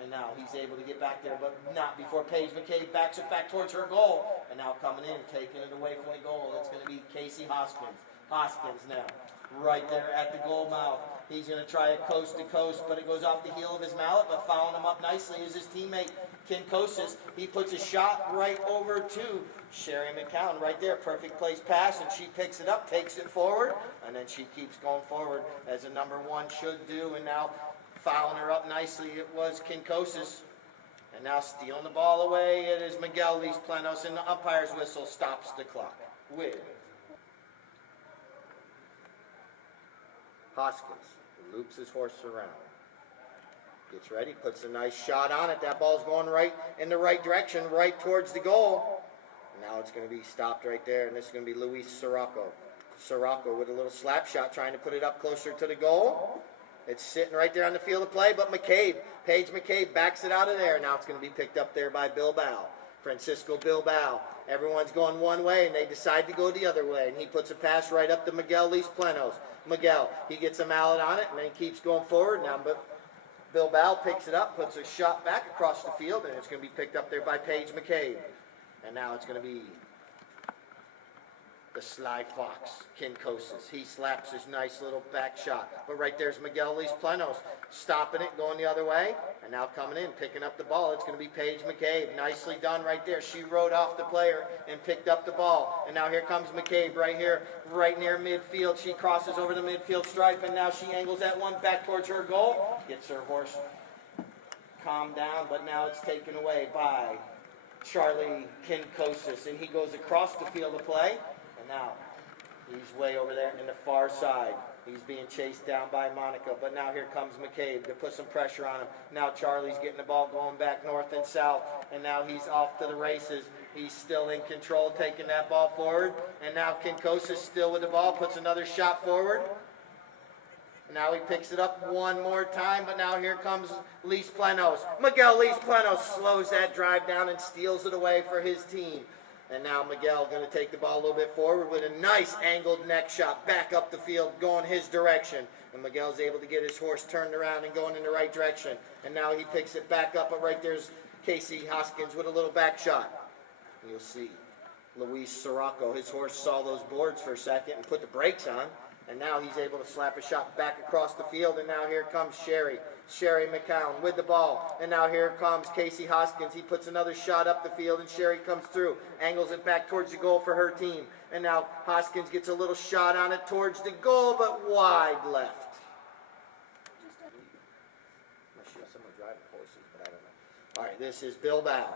And now he's able to get back there, but not before Paige McCabe backs it back towards her goal. And now coming in, taking it away from the goal, it's going to be Casey Hoskins. Hoskins now, right there at the goal mouth. He's going to try it coast to coast, but it goes off the heel of his mallet, but fouling him up nicely is his teammate, Kinkosis. He puts a shot right over to Sherry McCown right there. Perfect place pass, and she picks it up, takes it forward, and then she keeps going forward as a number 1 should do, and now fouling her up nicely, it was Kinkosis. And now stealing the ball away, it is Miguel Planos, and the umpire's whistle stops the clock with Hoskins. Loops his horse around. Gets ready, puts a nice shot on it. That ball's going right in the right direction, right towards the goal. And now it's going to be stopped right there, and this is going to be Luis Sirocco. Sirocco with a little slap shot, trying to put it up closer to the goal. It's sitting right there on the field of play, but Paige McCabe backs it out of there. Now it's going to be picked up there by Bilbao. Francisco Bilbao. Everyone's going one way, and they decide to go the other way. And he puts a pass right up to Miguel Planos. Miguel, he gets a mallet on it, and then he keeps going forward. Now Bilbao picks it up, puts a shot back across the field, and it's going to be picked up there by Paige McCabe. And now it's going to be the Sly Fox, Kinkosis. He slaps his nice little back shot. But right there's Miguel Planos, stopping it, going the other way. And now coming in, picking up the ball. It's going to be Paige McCabe. Nicely done right there. She rode off the player and picked up the ball. And now here comes McCabe right here, right near midfield. She crosses over the midfield stripe, and now she angles that one back towards her goal. Gets her horse calmed down, but now it's taken away by Charlie Kinkosis. And he goes across the field of play. Now, he's way over there in the far side. He's being chased down by Monica, but now here comes McCabe to put some pressure on him. Now Charlie's getting the ball going back north and south, and now he's off to the races. He's still in control, taking that ball forward, and now Kinkosis still with the ball, puts another shot forward. Now he picks it up one more time, but now here comes Planos. Miguel Planos slows that drive down and steals it away for his team. And now Miguel going to take the ball a little bit forward with a nice angled neck shot back up the field, going his direction. And Miguel's able to get his horse turned around and going in the right direction. And now he picks it back up, but right there's Casey Hoskins with a little back shot. And you'll see Luis Sirocco, his horse saw those boards for a second and put the brakes on. And now he's able to slap a shot back across the field. And now here comes Sherry McCown with the ball. And now here comes Casey Hoskins. He puts another shot up the field, and Sherry comes through. Angles it back towards the goal for her team. And now Hoskins gets a little shot on it towards the goal, but wide left. Someone driving horses, but I don't know. All right, this is Bilbao.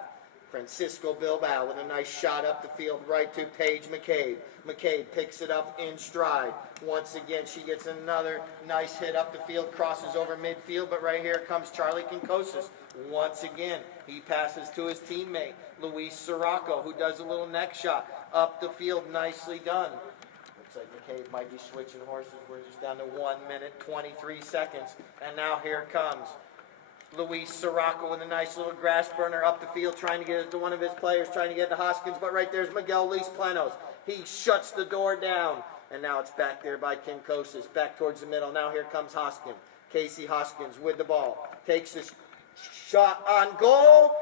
Francisco Bilbao with a nice shot up the field right to Paige McCabe. McCabe picks it up in stride. Once again, she gets another nice hit up the field, crosses over midfield, but right here comes Charlie Kinkosis. Once again, he passes to his teammate, Luis Sirocco, who does a little neck shot up the field. Nicely done. Looks like McCabe might be switching horses. We're just down to 1 minute, 23 seconds. And now here comes Luis Sirocco with a nice little grass burner up the field, trying to get it to one of his players, trying to get it to Hoskins, but right there's Miguel Lees-Planos. He shuts the door down, and now it's back there by Kinkosis, back towards the middle. Now here comes Hoskins. Casey Hoskins with the ball. Takes the shot on goal.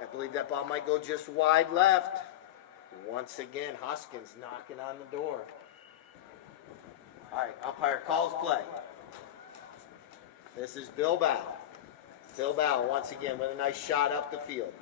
I believe that ball might go just wide left. Once again, Hoskins knocking on the door. All right, umpire calls play. This is Bilbao. Bilbao once again with a nice shot up the field.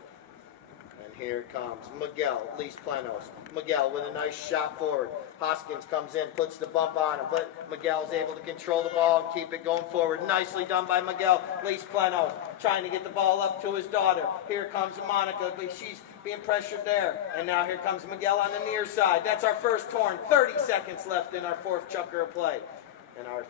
And here comes Miguel Lees-Planos. Miguel with a nice shot forward. Hoskins comes in, puts the bump on him, but Miguel's able to control the ball and keep it going forward. Nicely done by Miguel Lees-Planos, trying to get the ball up to his daughter. Here comes Monica, but she's being pressured there. And now here comes Miguel on the near side. That's our first torn. 30 seconds left in our fourth chukker of play. And our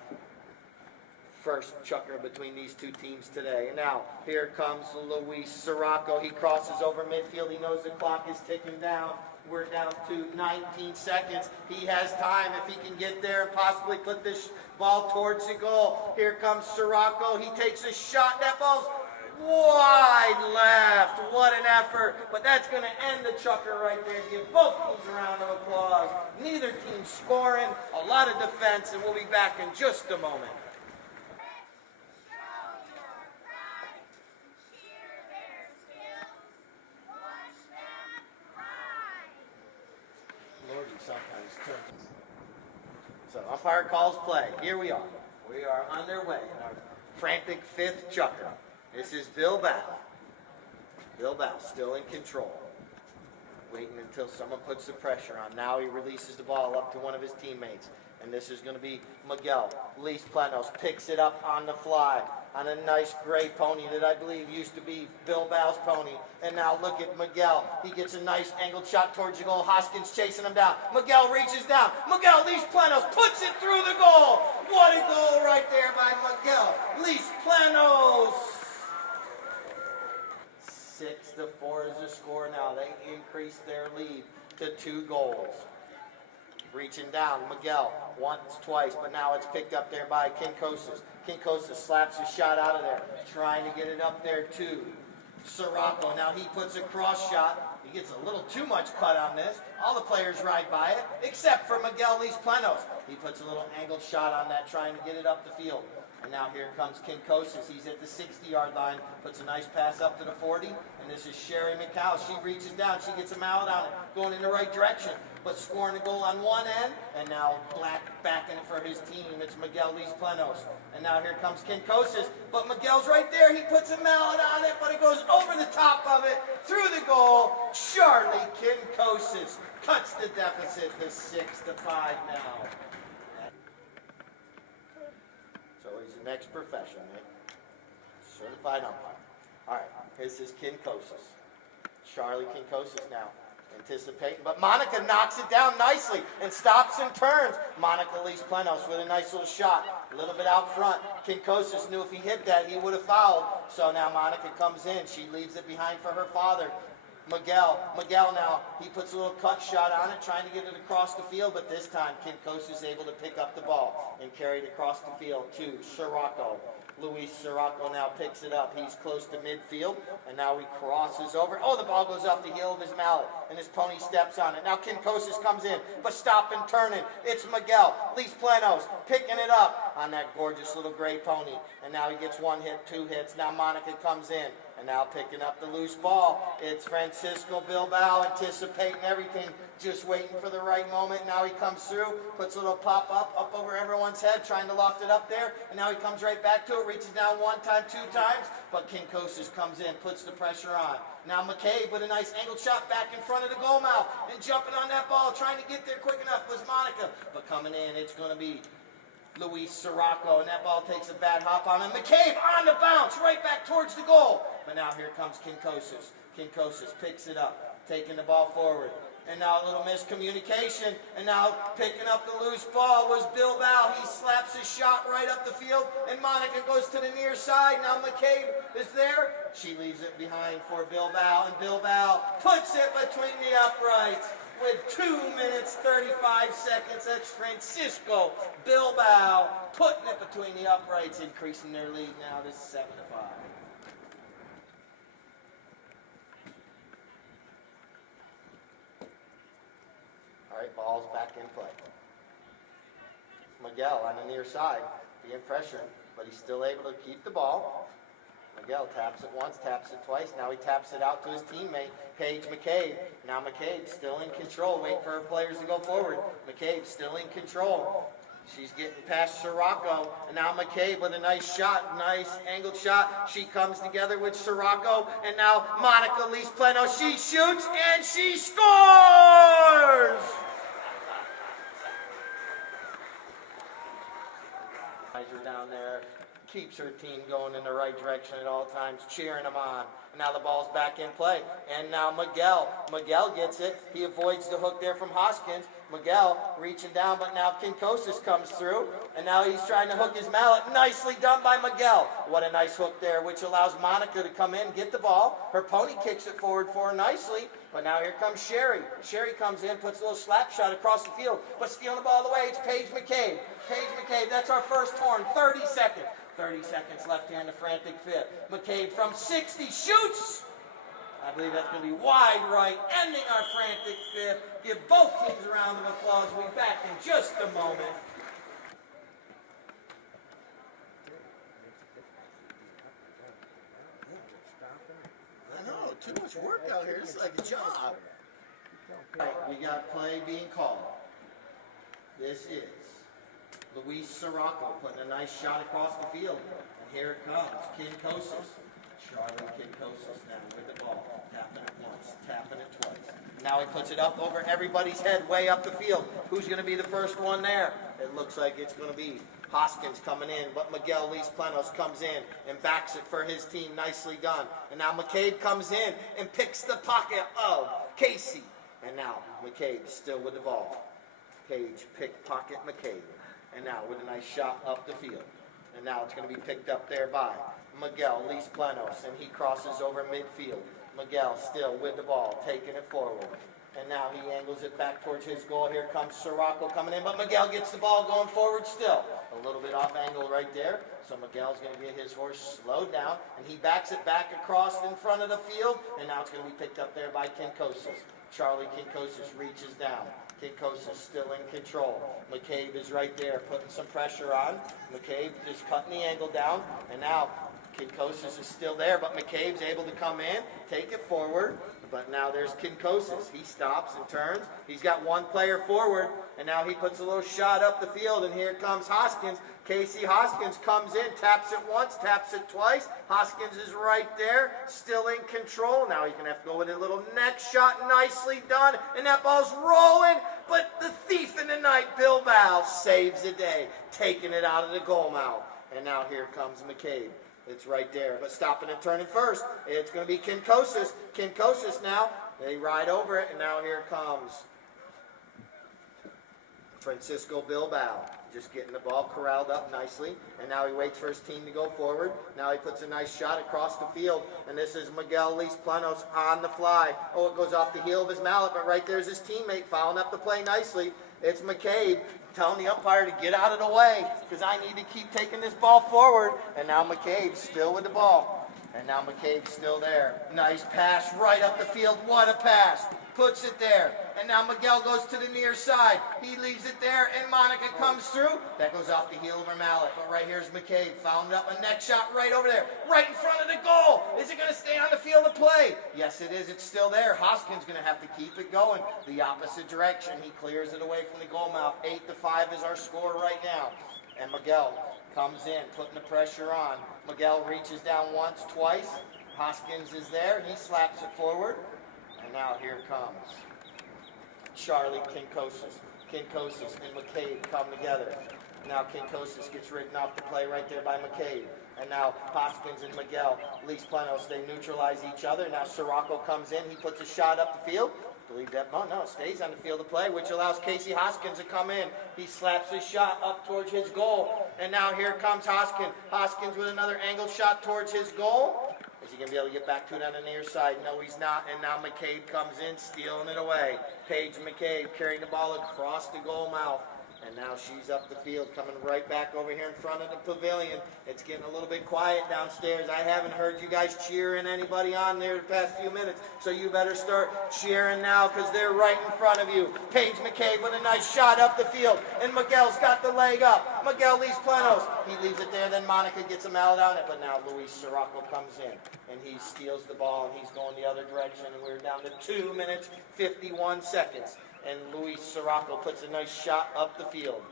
first chukker between these two teams today. And now here comes Luis Sirocco. He crosses over midfield. He knows the clock is ticking down. We're down to 19 seconds. He has time if he can get there and possibly put this ball towards the goal. Here comes Sirocco. He takes a shot. That ball's wide left. What an effort. But that's going to end the chukker right there. Give both teams a round of applause. Neither team scoring. A lot of defense, and we'll be back in just a moment. Sometimes turns. So umpire calls play. Here we are. We are underway in our frantic fifth chukker. This is Bilbao. Bilbao still in control. Waiting until someone puts the pressure on. Now he releases the ball up to one of his teammates. And this is going to be Miguel Lees-Planos. Picks it up on the fly on a nice gray pony that I believe used to be Bilbao's pony. And now look at Miguel. He gets a nice angled shot towards the goal. Hoskins chasing him down. Miguel reaches down. Miguel Lees-Planos puts it through the goal. What a goal right there by Miguel Lees-Planos. 6-4 is the score now. They increase their lead to 2 goals. Reaching down, Miguel, once, twice, but now it's picked up there by Kinkosis. Kinkosis slaps a shot out of there, trying to get it up there to Sirocco. Now he puts a cross shot. He gets a little too much cut on this. All the players ride by it, except for Miguel Lees-Planos. He puts a little angled shot on that, trying to get it up the field. And now here comes Kinkosis. He's at the 60-yard line, puts a nice pass up to the 40, and this is Sherry McCown. She reaches down, she gets a mallet on it, going in the right direction, but scoring a goal on one end, and now Black backing it for his team. It's Miguel Lees-Planos. And now here comes Kinkosis, but Miguel's right there. He puts a mallet on it, but it goes over the top of it, through the goal. Charlie Kinkosis cuts the deficit to 6-5 now. So he's the next profession, man. Certified umpire. All right, this is Kinkosis. Charlie Kinkosis now anticipating, but Monica knocks it down nicely and stops and turns. Monica Lees-Planos with a nice little shot, a little bit out front. Kinkosis knew if he hit that, he would have fouled. So now Monica comes in. She leaves it behind for her father. Miguel now, he puts a little cut shot on it, trying to get it across the field, but this time Kinkosis is able to pick up the ball and carry it across the field to Sirocco. Luis Sirocco now picks it up. He's close to midfield, and now he crosses over. Oh, the ball goes off the heel of his mallet, and his pony steps on it. Now Kinkosis comes in, but stop and turning. It's Miguel Lees-Planos picking it up on that gorgeous little gray pony, and now he gets 1 hit, 2 hits. Now Monica comes in. And now picking up the loose ball. It's Francisco Bilbao anticipating everything, just waiting for the right moment. Now he comes through, puts a little pop up over everyone's head, trying to loft it up there. And now he comes right back to it, reaches down one time, two times. But Kinkosis comes in, puts the pressure on. Now McCabe with a nice angled shot back in front of the goal mouth. And jumping on that ball, trying to get there quick enough was Monica. But coming in, it's going to be Luis Sirocco, and that ball takes a bad hop on him. McCabe on the bounce, right back towards the goal. But now here comes Kinkosis. Kinkosis picks it up, taking the ball forward. And now a little miscommunication. And now picking up the loose ball was Bilbao. He slaps his shot right up the field. And Monica goes to the near side. Now McCabe is there. She leaves it behind for Bilbao. And Bilbao puts it between the uprights. With 2 minutes, 35 seconds, that's Francisco Bilbao putting it between the uprights, increasing their lead now to 7-5. All right, ball's back in play. Miguel on the near side, being pressured, but he's still able to keep the ball. Miguel taps it once, taps it twice. Now he taps it out to his teammate, Paige McCabe. Now McCabe still in control. Wait for her players to go forward. McCabe still in control. She's getting past Sirocco. And now McCabe with a nice shot, nice angled shot. She comes together with Sirocco. And now Monica Lees-Plano. She shoots and she scores! Her down there. Keeps her team going in the right direction at all times, cheering them on. And now the ball's back in play. And now Miguel. Miguel gets it. He avoids the hook there from Hoskins. Miguel reaching down, but now Kinkosis comes through. And now he's trying to hook his mallet. Nicely done by Miguel. What a nice hook there, which allows Monica to come in, get the ball. Her pony kicks it forward for her nicely. But now here comes Sherry. Sherry comes in, puts a little slap shot across the field. But stealing the ball away, it's Paige McCabe. Paige McCabe, that's our first horn. 30 seconds. 30 seconds left here in the frantic fifth. McCabe from 60 shoots. I believe that's going to be wide right, ending our frantic fifth. Give both teams a round of applause. We'll be back in just a moment. I know, too much work out here. It's like a job. Right, we got play being called. This is Luis Sirocco putting a nice shot across the field. And here it comes. Kinkosis. Charlie Kinkosis now with the ball. Tapping it once, tapping it twice. Now he puts it up over everybody's head, way up the field. Who's going to be the first one there? It looks like it's going to be Hoskins coming in, but Miguel Lees-Planos comes in and backs it for his team. Nicely done. And now McCabe comes in and picks the pocket of Casey. And now McCabe still with the ball. Page pickpocket McCabe. And now with a nice shot up the field. And now it's going to be picked up there by Miguel Lees-Planos. And he crosses over midfield. Miguel still with the ball, taking it forward. And now he angles it back towards his goal. Here comes Sirocco coming in. But Miguel gets the ball going forward still. A little bit off angle right there. So Miguel's going to get his horse slowed down. And he backs it back across in front of the field. And now it's going to be picked up there by Kinkosis. Charlie Kinkosis reaches down. Kinkosis still in control. McCabe is right there putting some pressure on. McCabe just cutting the angle down. And now Kinkosis is still there, but McCabe's able to come in, take it forward. But now there's Kinkosis. He stops and turns. He's got one player forward, and now he puts a little shot up the field, and here comes Hoskins. Casey Hoskins comes in, taps it once, taps it twice. Hoskins is right there, still in control. Now he's going to have to go with a little next shot. Nicely done, and that ball's rolling, but the thief in the night, Bilbao, saves the day, taking it out of the goal mouth. And now here comes McCabe. It's right there, but stopping and turning first. It's going to be Kinkosis. Kinkosis now. They ride over it, and now here comes Francisco Bilbao. Just getting the ball corralled up nicely, and now he waits for his team to go forward. Now he puts a nice shot across the field, and this is Miguel Lees-Planos on the fly. Oh, it goes off the heel of his mallet, but right there's his teammate following up the play nicely. It's McCabe telling the umpire to get out of the way because I need to keep taking this ball forward. And now McCabe's still with the ball. And now McCabe's still there. Nice pass right up the field. What a pass. puts it there. And now Miguel goes to the near side. He leaves it there, and Monica comes through. That goes off the heel of her mallet. But right here's McCabe. Found up a neck shot right over there, right in front of the goal. Is it going to stay on the field of play? Yes, it is. It's still there. Hoskins going to have to keep it going the opposite direction. He clears it away from the goal mouth. 8-5 is our score right now. And Miguel comes in, putting the pressure on. Miguel reaches down once, twice. Hoskins is there. He slaps it forward. And now here comes Charlie Kinkosis. Kinkosis and McCabe come together. Now Kinkosis gets written off the play right there by McCabe. And now Hoskins and Miguel, Lease Plenos, they neutralize each other. Now Sirocco comes in. He puts a shot up the field. Believe that, no, it stays on the field of play, which allows Casey Hoskins to come in. He slaps his shot up towards his goal. And now here comes Hoskins. Hoskins with another angled shot towards his goal. Is he going to be able to get back to it on the near side? No, he's not. And now McCabe comes in, stealing it away. Paige McCabe carrying the ball across the goal mouth. And now she's up the field, coming right back over here in front of the pavilion. It's getting a little bit quiet downstairs. I haven't heard you guys cheering anybody on there the past few minutes. So you better start cheering now, because they're right in front of you. Paige McCabe with a nice shot up the field. And Miguel's got the leg up. Miguel Lees Plenos. He leaves it there. Then Monica gets a mallet on it. But now Luis Sirocco comes in. And he steals the ball. And he's going the other direction. And we're down to 2 minutes, 51 seconds. And Luis Sirocco puts a nice shot up the field.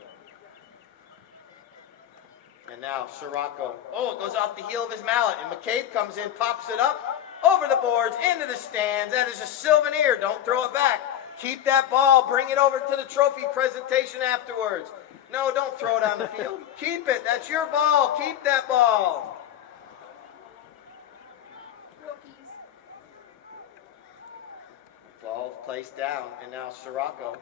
And now Sirocco, it goes off the heel of his mallet. And McCabe comes in, pops it up, over the boards, into the stands. That is a souvenir. Don't throw it back. Keep that ball. Bring it over to the trophy presentation afterwards. No, don't throw it on the field. Keep it. That's your ball. Keep that ball. Ball placed down, and now Sirocco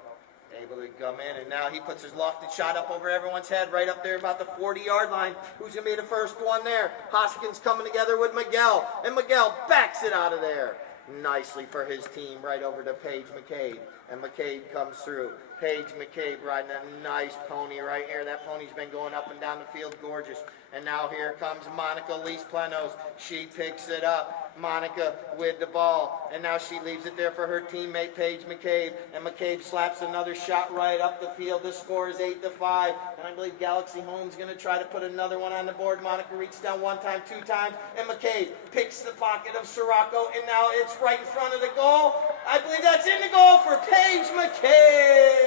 able to come in, and now he puts his lofted shot up over everyone's head, right up there about the 40-yard line. Who's going to be the first one there? Hoskins coming together with Miguel, and Miguel backs it out of there. Nicely for his team, right over to Paige McCabe, and McCabe comes through. Paige McCabe riding a nice pony right here. That pony's been going up and down the field, gorgeous. And now here comes Monica Lees Plenos. She picks it up. Monica with the ball. And now she leaves it there for her teammate, Paige McCabe. And McCabe slaps another shot right up the field. The score is 8-5. And I believe Galaxy Home's going to try to put another one on the board. Monica reaches down one time, two times. And McCabe picks the pocket of Sirocco. And now it's right in front of the goal. I believe that's in the goal for Paige McCabe.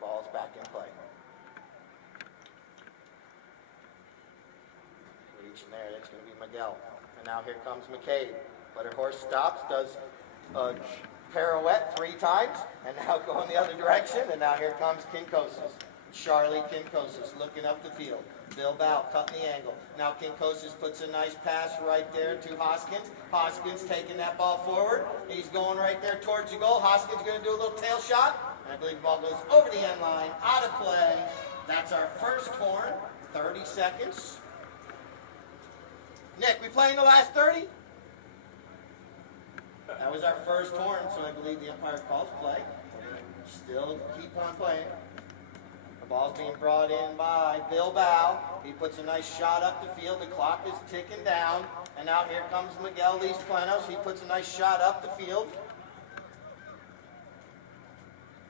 Ball's back in play. Reaching there, that's going to be Miguel. And now here comes McCabe. But her horse stops, does a pirouette 3 times, and now going the other direction. And now here comes Kinkosis. Charlie Kinkosis looking up the field. Bilbao cutting the angle. Now Kinkosis puts a nice pass right there to Hoskins. Hoskins taking that ball forward. He's going right there towards the goal. Hoskins going to do a little tail shot. And I believe the ball goes over the end line, out of play. That's our first horn. 30 seconds. Nick, we playing the last 30? That was our first horn, so I believe the umpire calls play. Still keep on playing. The ball's being brought in by Bilbao. He puts a nice shot up the field. The clock is ticking down. And now here comes Miguel Lees Plenos. He puts a nice shot up the field.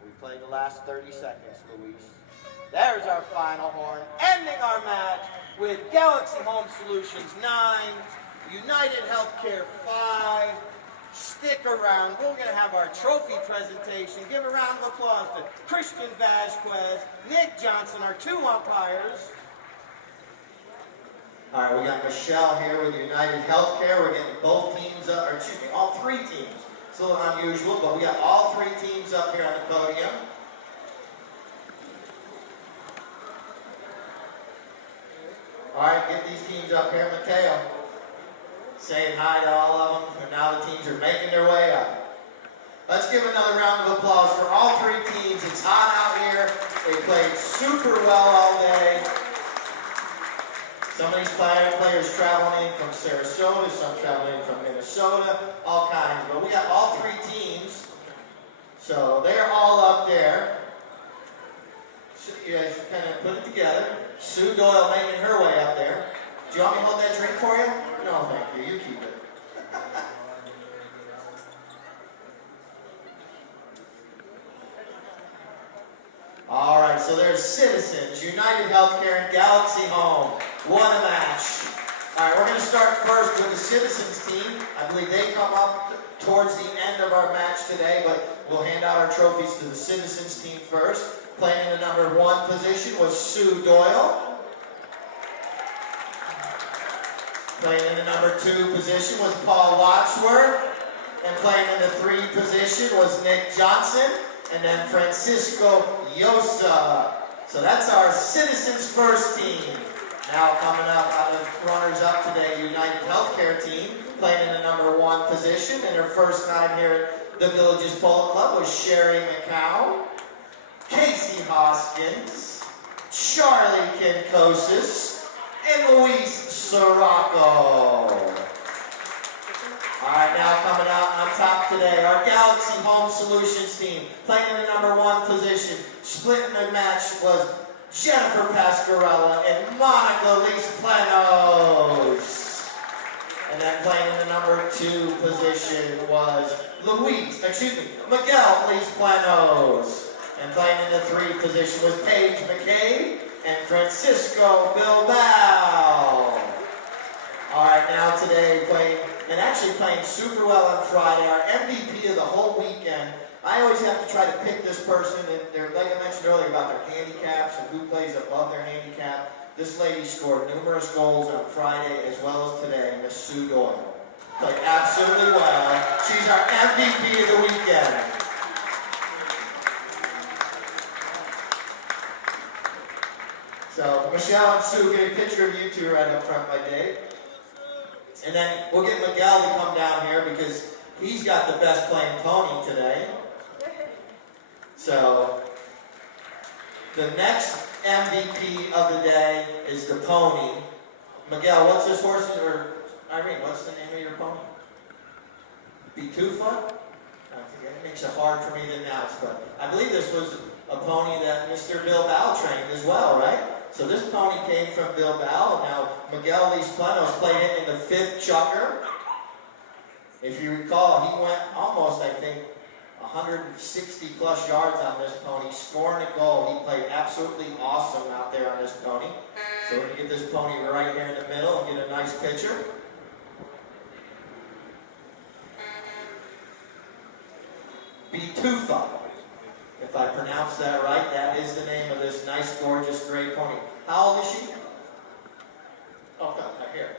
We play the last 30 seconds, Luis. There's our final horn, ending our match with Galaxy Home Solutions 9, United Healthcare 5. Stick around. We're going to have our trophy presentation. Give a round of applause to Christian Vasquez, Nick Johnson, our 2 umpires. All right, we got Michelle here with United Healthcare. We're getting both teams up, or excuse me, all 3 teams. It's a little unusual, but we got all 3 teams up here on the podium. All right, get these teams up here. Mateo, saying hi to all of them, and now the teams are making their way up. Let's give another round of applause for all 3 teams. It's hot out here. They played super well all day. Some of these players traveling in from Sarasota, some traveling in from Minnesota, all kinds. But we got all 3 teams, so they're all up there. So you guys kind of put it together. Sue Doyle making her way up there. Do you want me to hold that drink for you? No, thank you. You keep it. All right, so there's Citizens, United Healthcare, and Galaxy Home. What a match. All right, we're going to start first with the Citizens team. I believe they come up towards the end of our match today, but we'll hand out our trophies to the Citizens team first. Playing in the number 1 position was Sue Doyle. Playing in the number 2 position was Paul Wadsworth. And playing in the 3 position was Nick Johnson. And then Francisco Yosa. So that's our Citizens first team. Now coming up out of runners-up today, United Healthcare team, playing in the number 1 position. And her first time here at the Villages Polo Club was Sherry McCow, Casey Hoskins, Charlie Kinkosis, and Luis Sirocco. All right, now coming out on top today, our Galaxy Home Solutions team, playing in the number 1 position. Splitting the match was Jennifer Pascarella and Monica Lees-Planos. And then playing in the number 2 position was Miguel Lees-Planos. And playing in the 3 position was Paige McCabe and Francisco Bilbao. All right, now today playing super well on Friday, our MVP of the whole weekend. I always have to try to pick this person, and like I mentioned earlier about their handicaps and who plays above their handicap. This lady scored numerous goals on Friday as well as today, Miss Sue Doyle. Played absolutely well. She's our MVP of the weekend. So Michelle and Sue, get a picture of you two right up front by Dave. And then we'll get Miguel to come down here because he's got the best playing pony today. So the next MVP of the day is the pony. Miguel, what's this horse, or Irene, what's the name of your pony? Bitufa? I think it makes it hard for me to announce, but I believe this was a pony that Mr. Bilbao trained as well, right? So this pony came from Bilbao. Now Miguel Lees-Planos played it in the 5th chukker. If you recall, he went almost, I think, 160 plus yards on this pony, scoring a goal. He played absolutely awesome out there on this pony. So we're going to get this pony right here in the middle and get a nice picture. Bitufa. If I pronounce that right, that is the name of this nice, gorgeous, gray pony. How old is she? Oh, no, right here.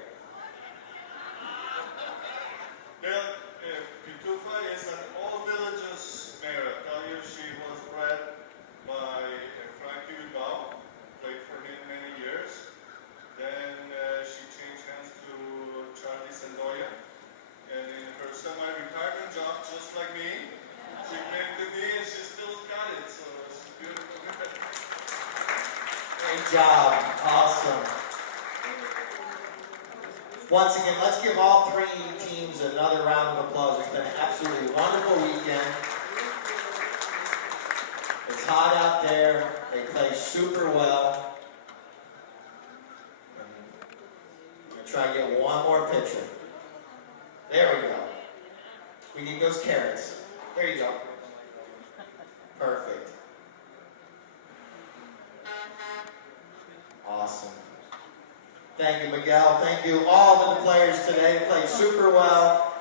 Bitufa is an Old Villages mare. I tell you, she was bred by Frankie Bilbao, played for him many years. Then she changed hands to Charlie Sandoya. And in her semi-retirement job, just like me, she came to me and she still got it. So it's beautiful. Great job. Awesome. Once again, let's give all 3 teams another round of applause. It's been an absolutely wonderful weekend. It's hot out there. They play super well. I'm going to try and get one more picture. There we go. We need those carrots. There you go. Perfect. Awesome. Thank you, Miguel. Thank you all of the players today. Played super well.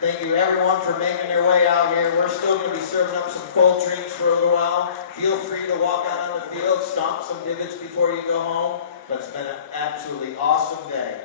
Thank you everyone for making their way out here. We're still going to be serving up some cold drinks for a little while. Feel free to walk out on the field, stomp some divots before you go home. But it's been an absolutely awesome day.